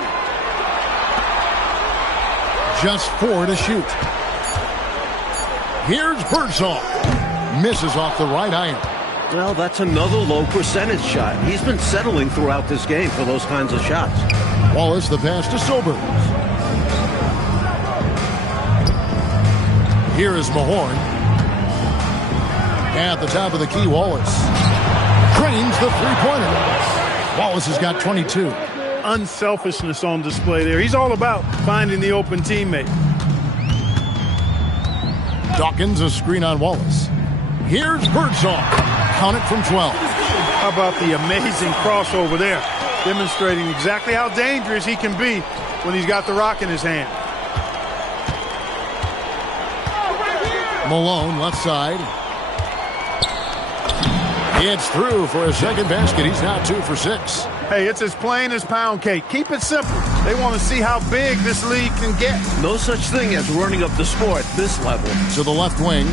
Just 4 to shoot. Here's Birdsong. Misses off the right iron. Well, that's another low percentage shot. He's been settling throughout this game for those kinds of shots. Wallace, the pass to Sobers. Here is Mahorn. At the top of the key, Wallace. Drains the three-pointer. Wallace has got 22. Unselfishness on display there. He's all about finding the open teammate. Dawkins, a screen on Wallace. Here's Birdsong. Count it from 12. How about the amazing crossover there, demonstrating exactly how dangerous he can be when he's got the rock in his hand. Malone, left side. It's through for a second basket. He's now 2 for 6. Hey, it's as plain as pound cake. Keep it simple. They want to see how big this league can get. No such thing as running up the score at this level. To the left wing.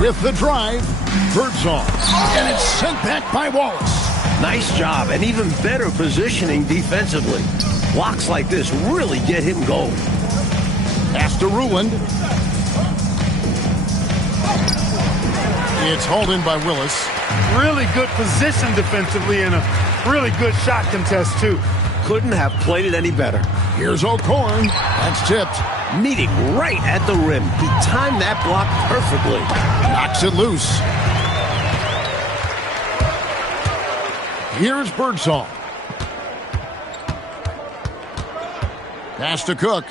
With the drive, Birdsong. And it's sent back by Wallace. Nice job, and even better positioning defensively. Blocks like this really get him going. Pass to Ruland. It's hauled in by Willis. Really good position defensively and a really good shot contest, too. Couldn't have played it any better. Here's O'Corn. That's tipped. Meeting right at the rim. He timed that block perfectly. Knocks it loose. Here's Birdsong. Pass to Cook.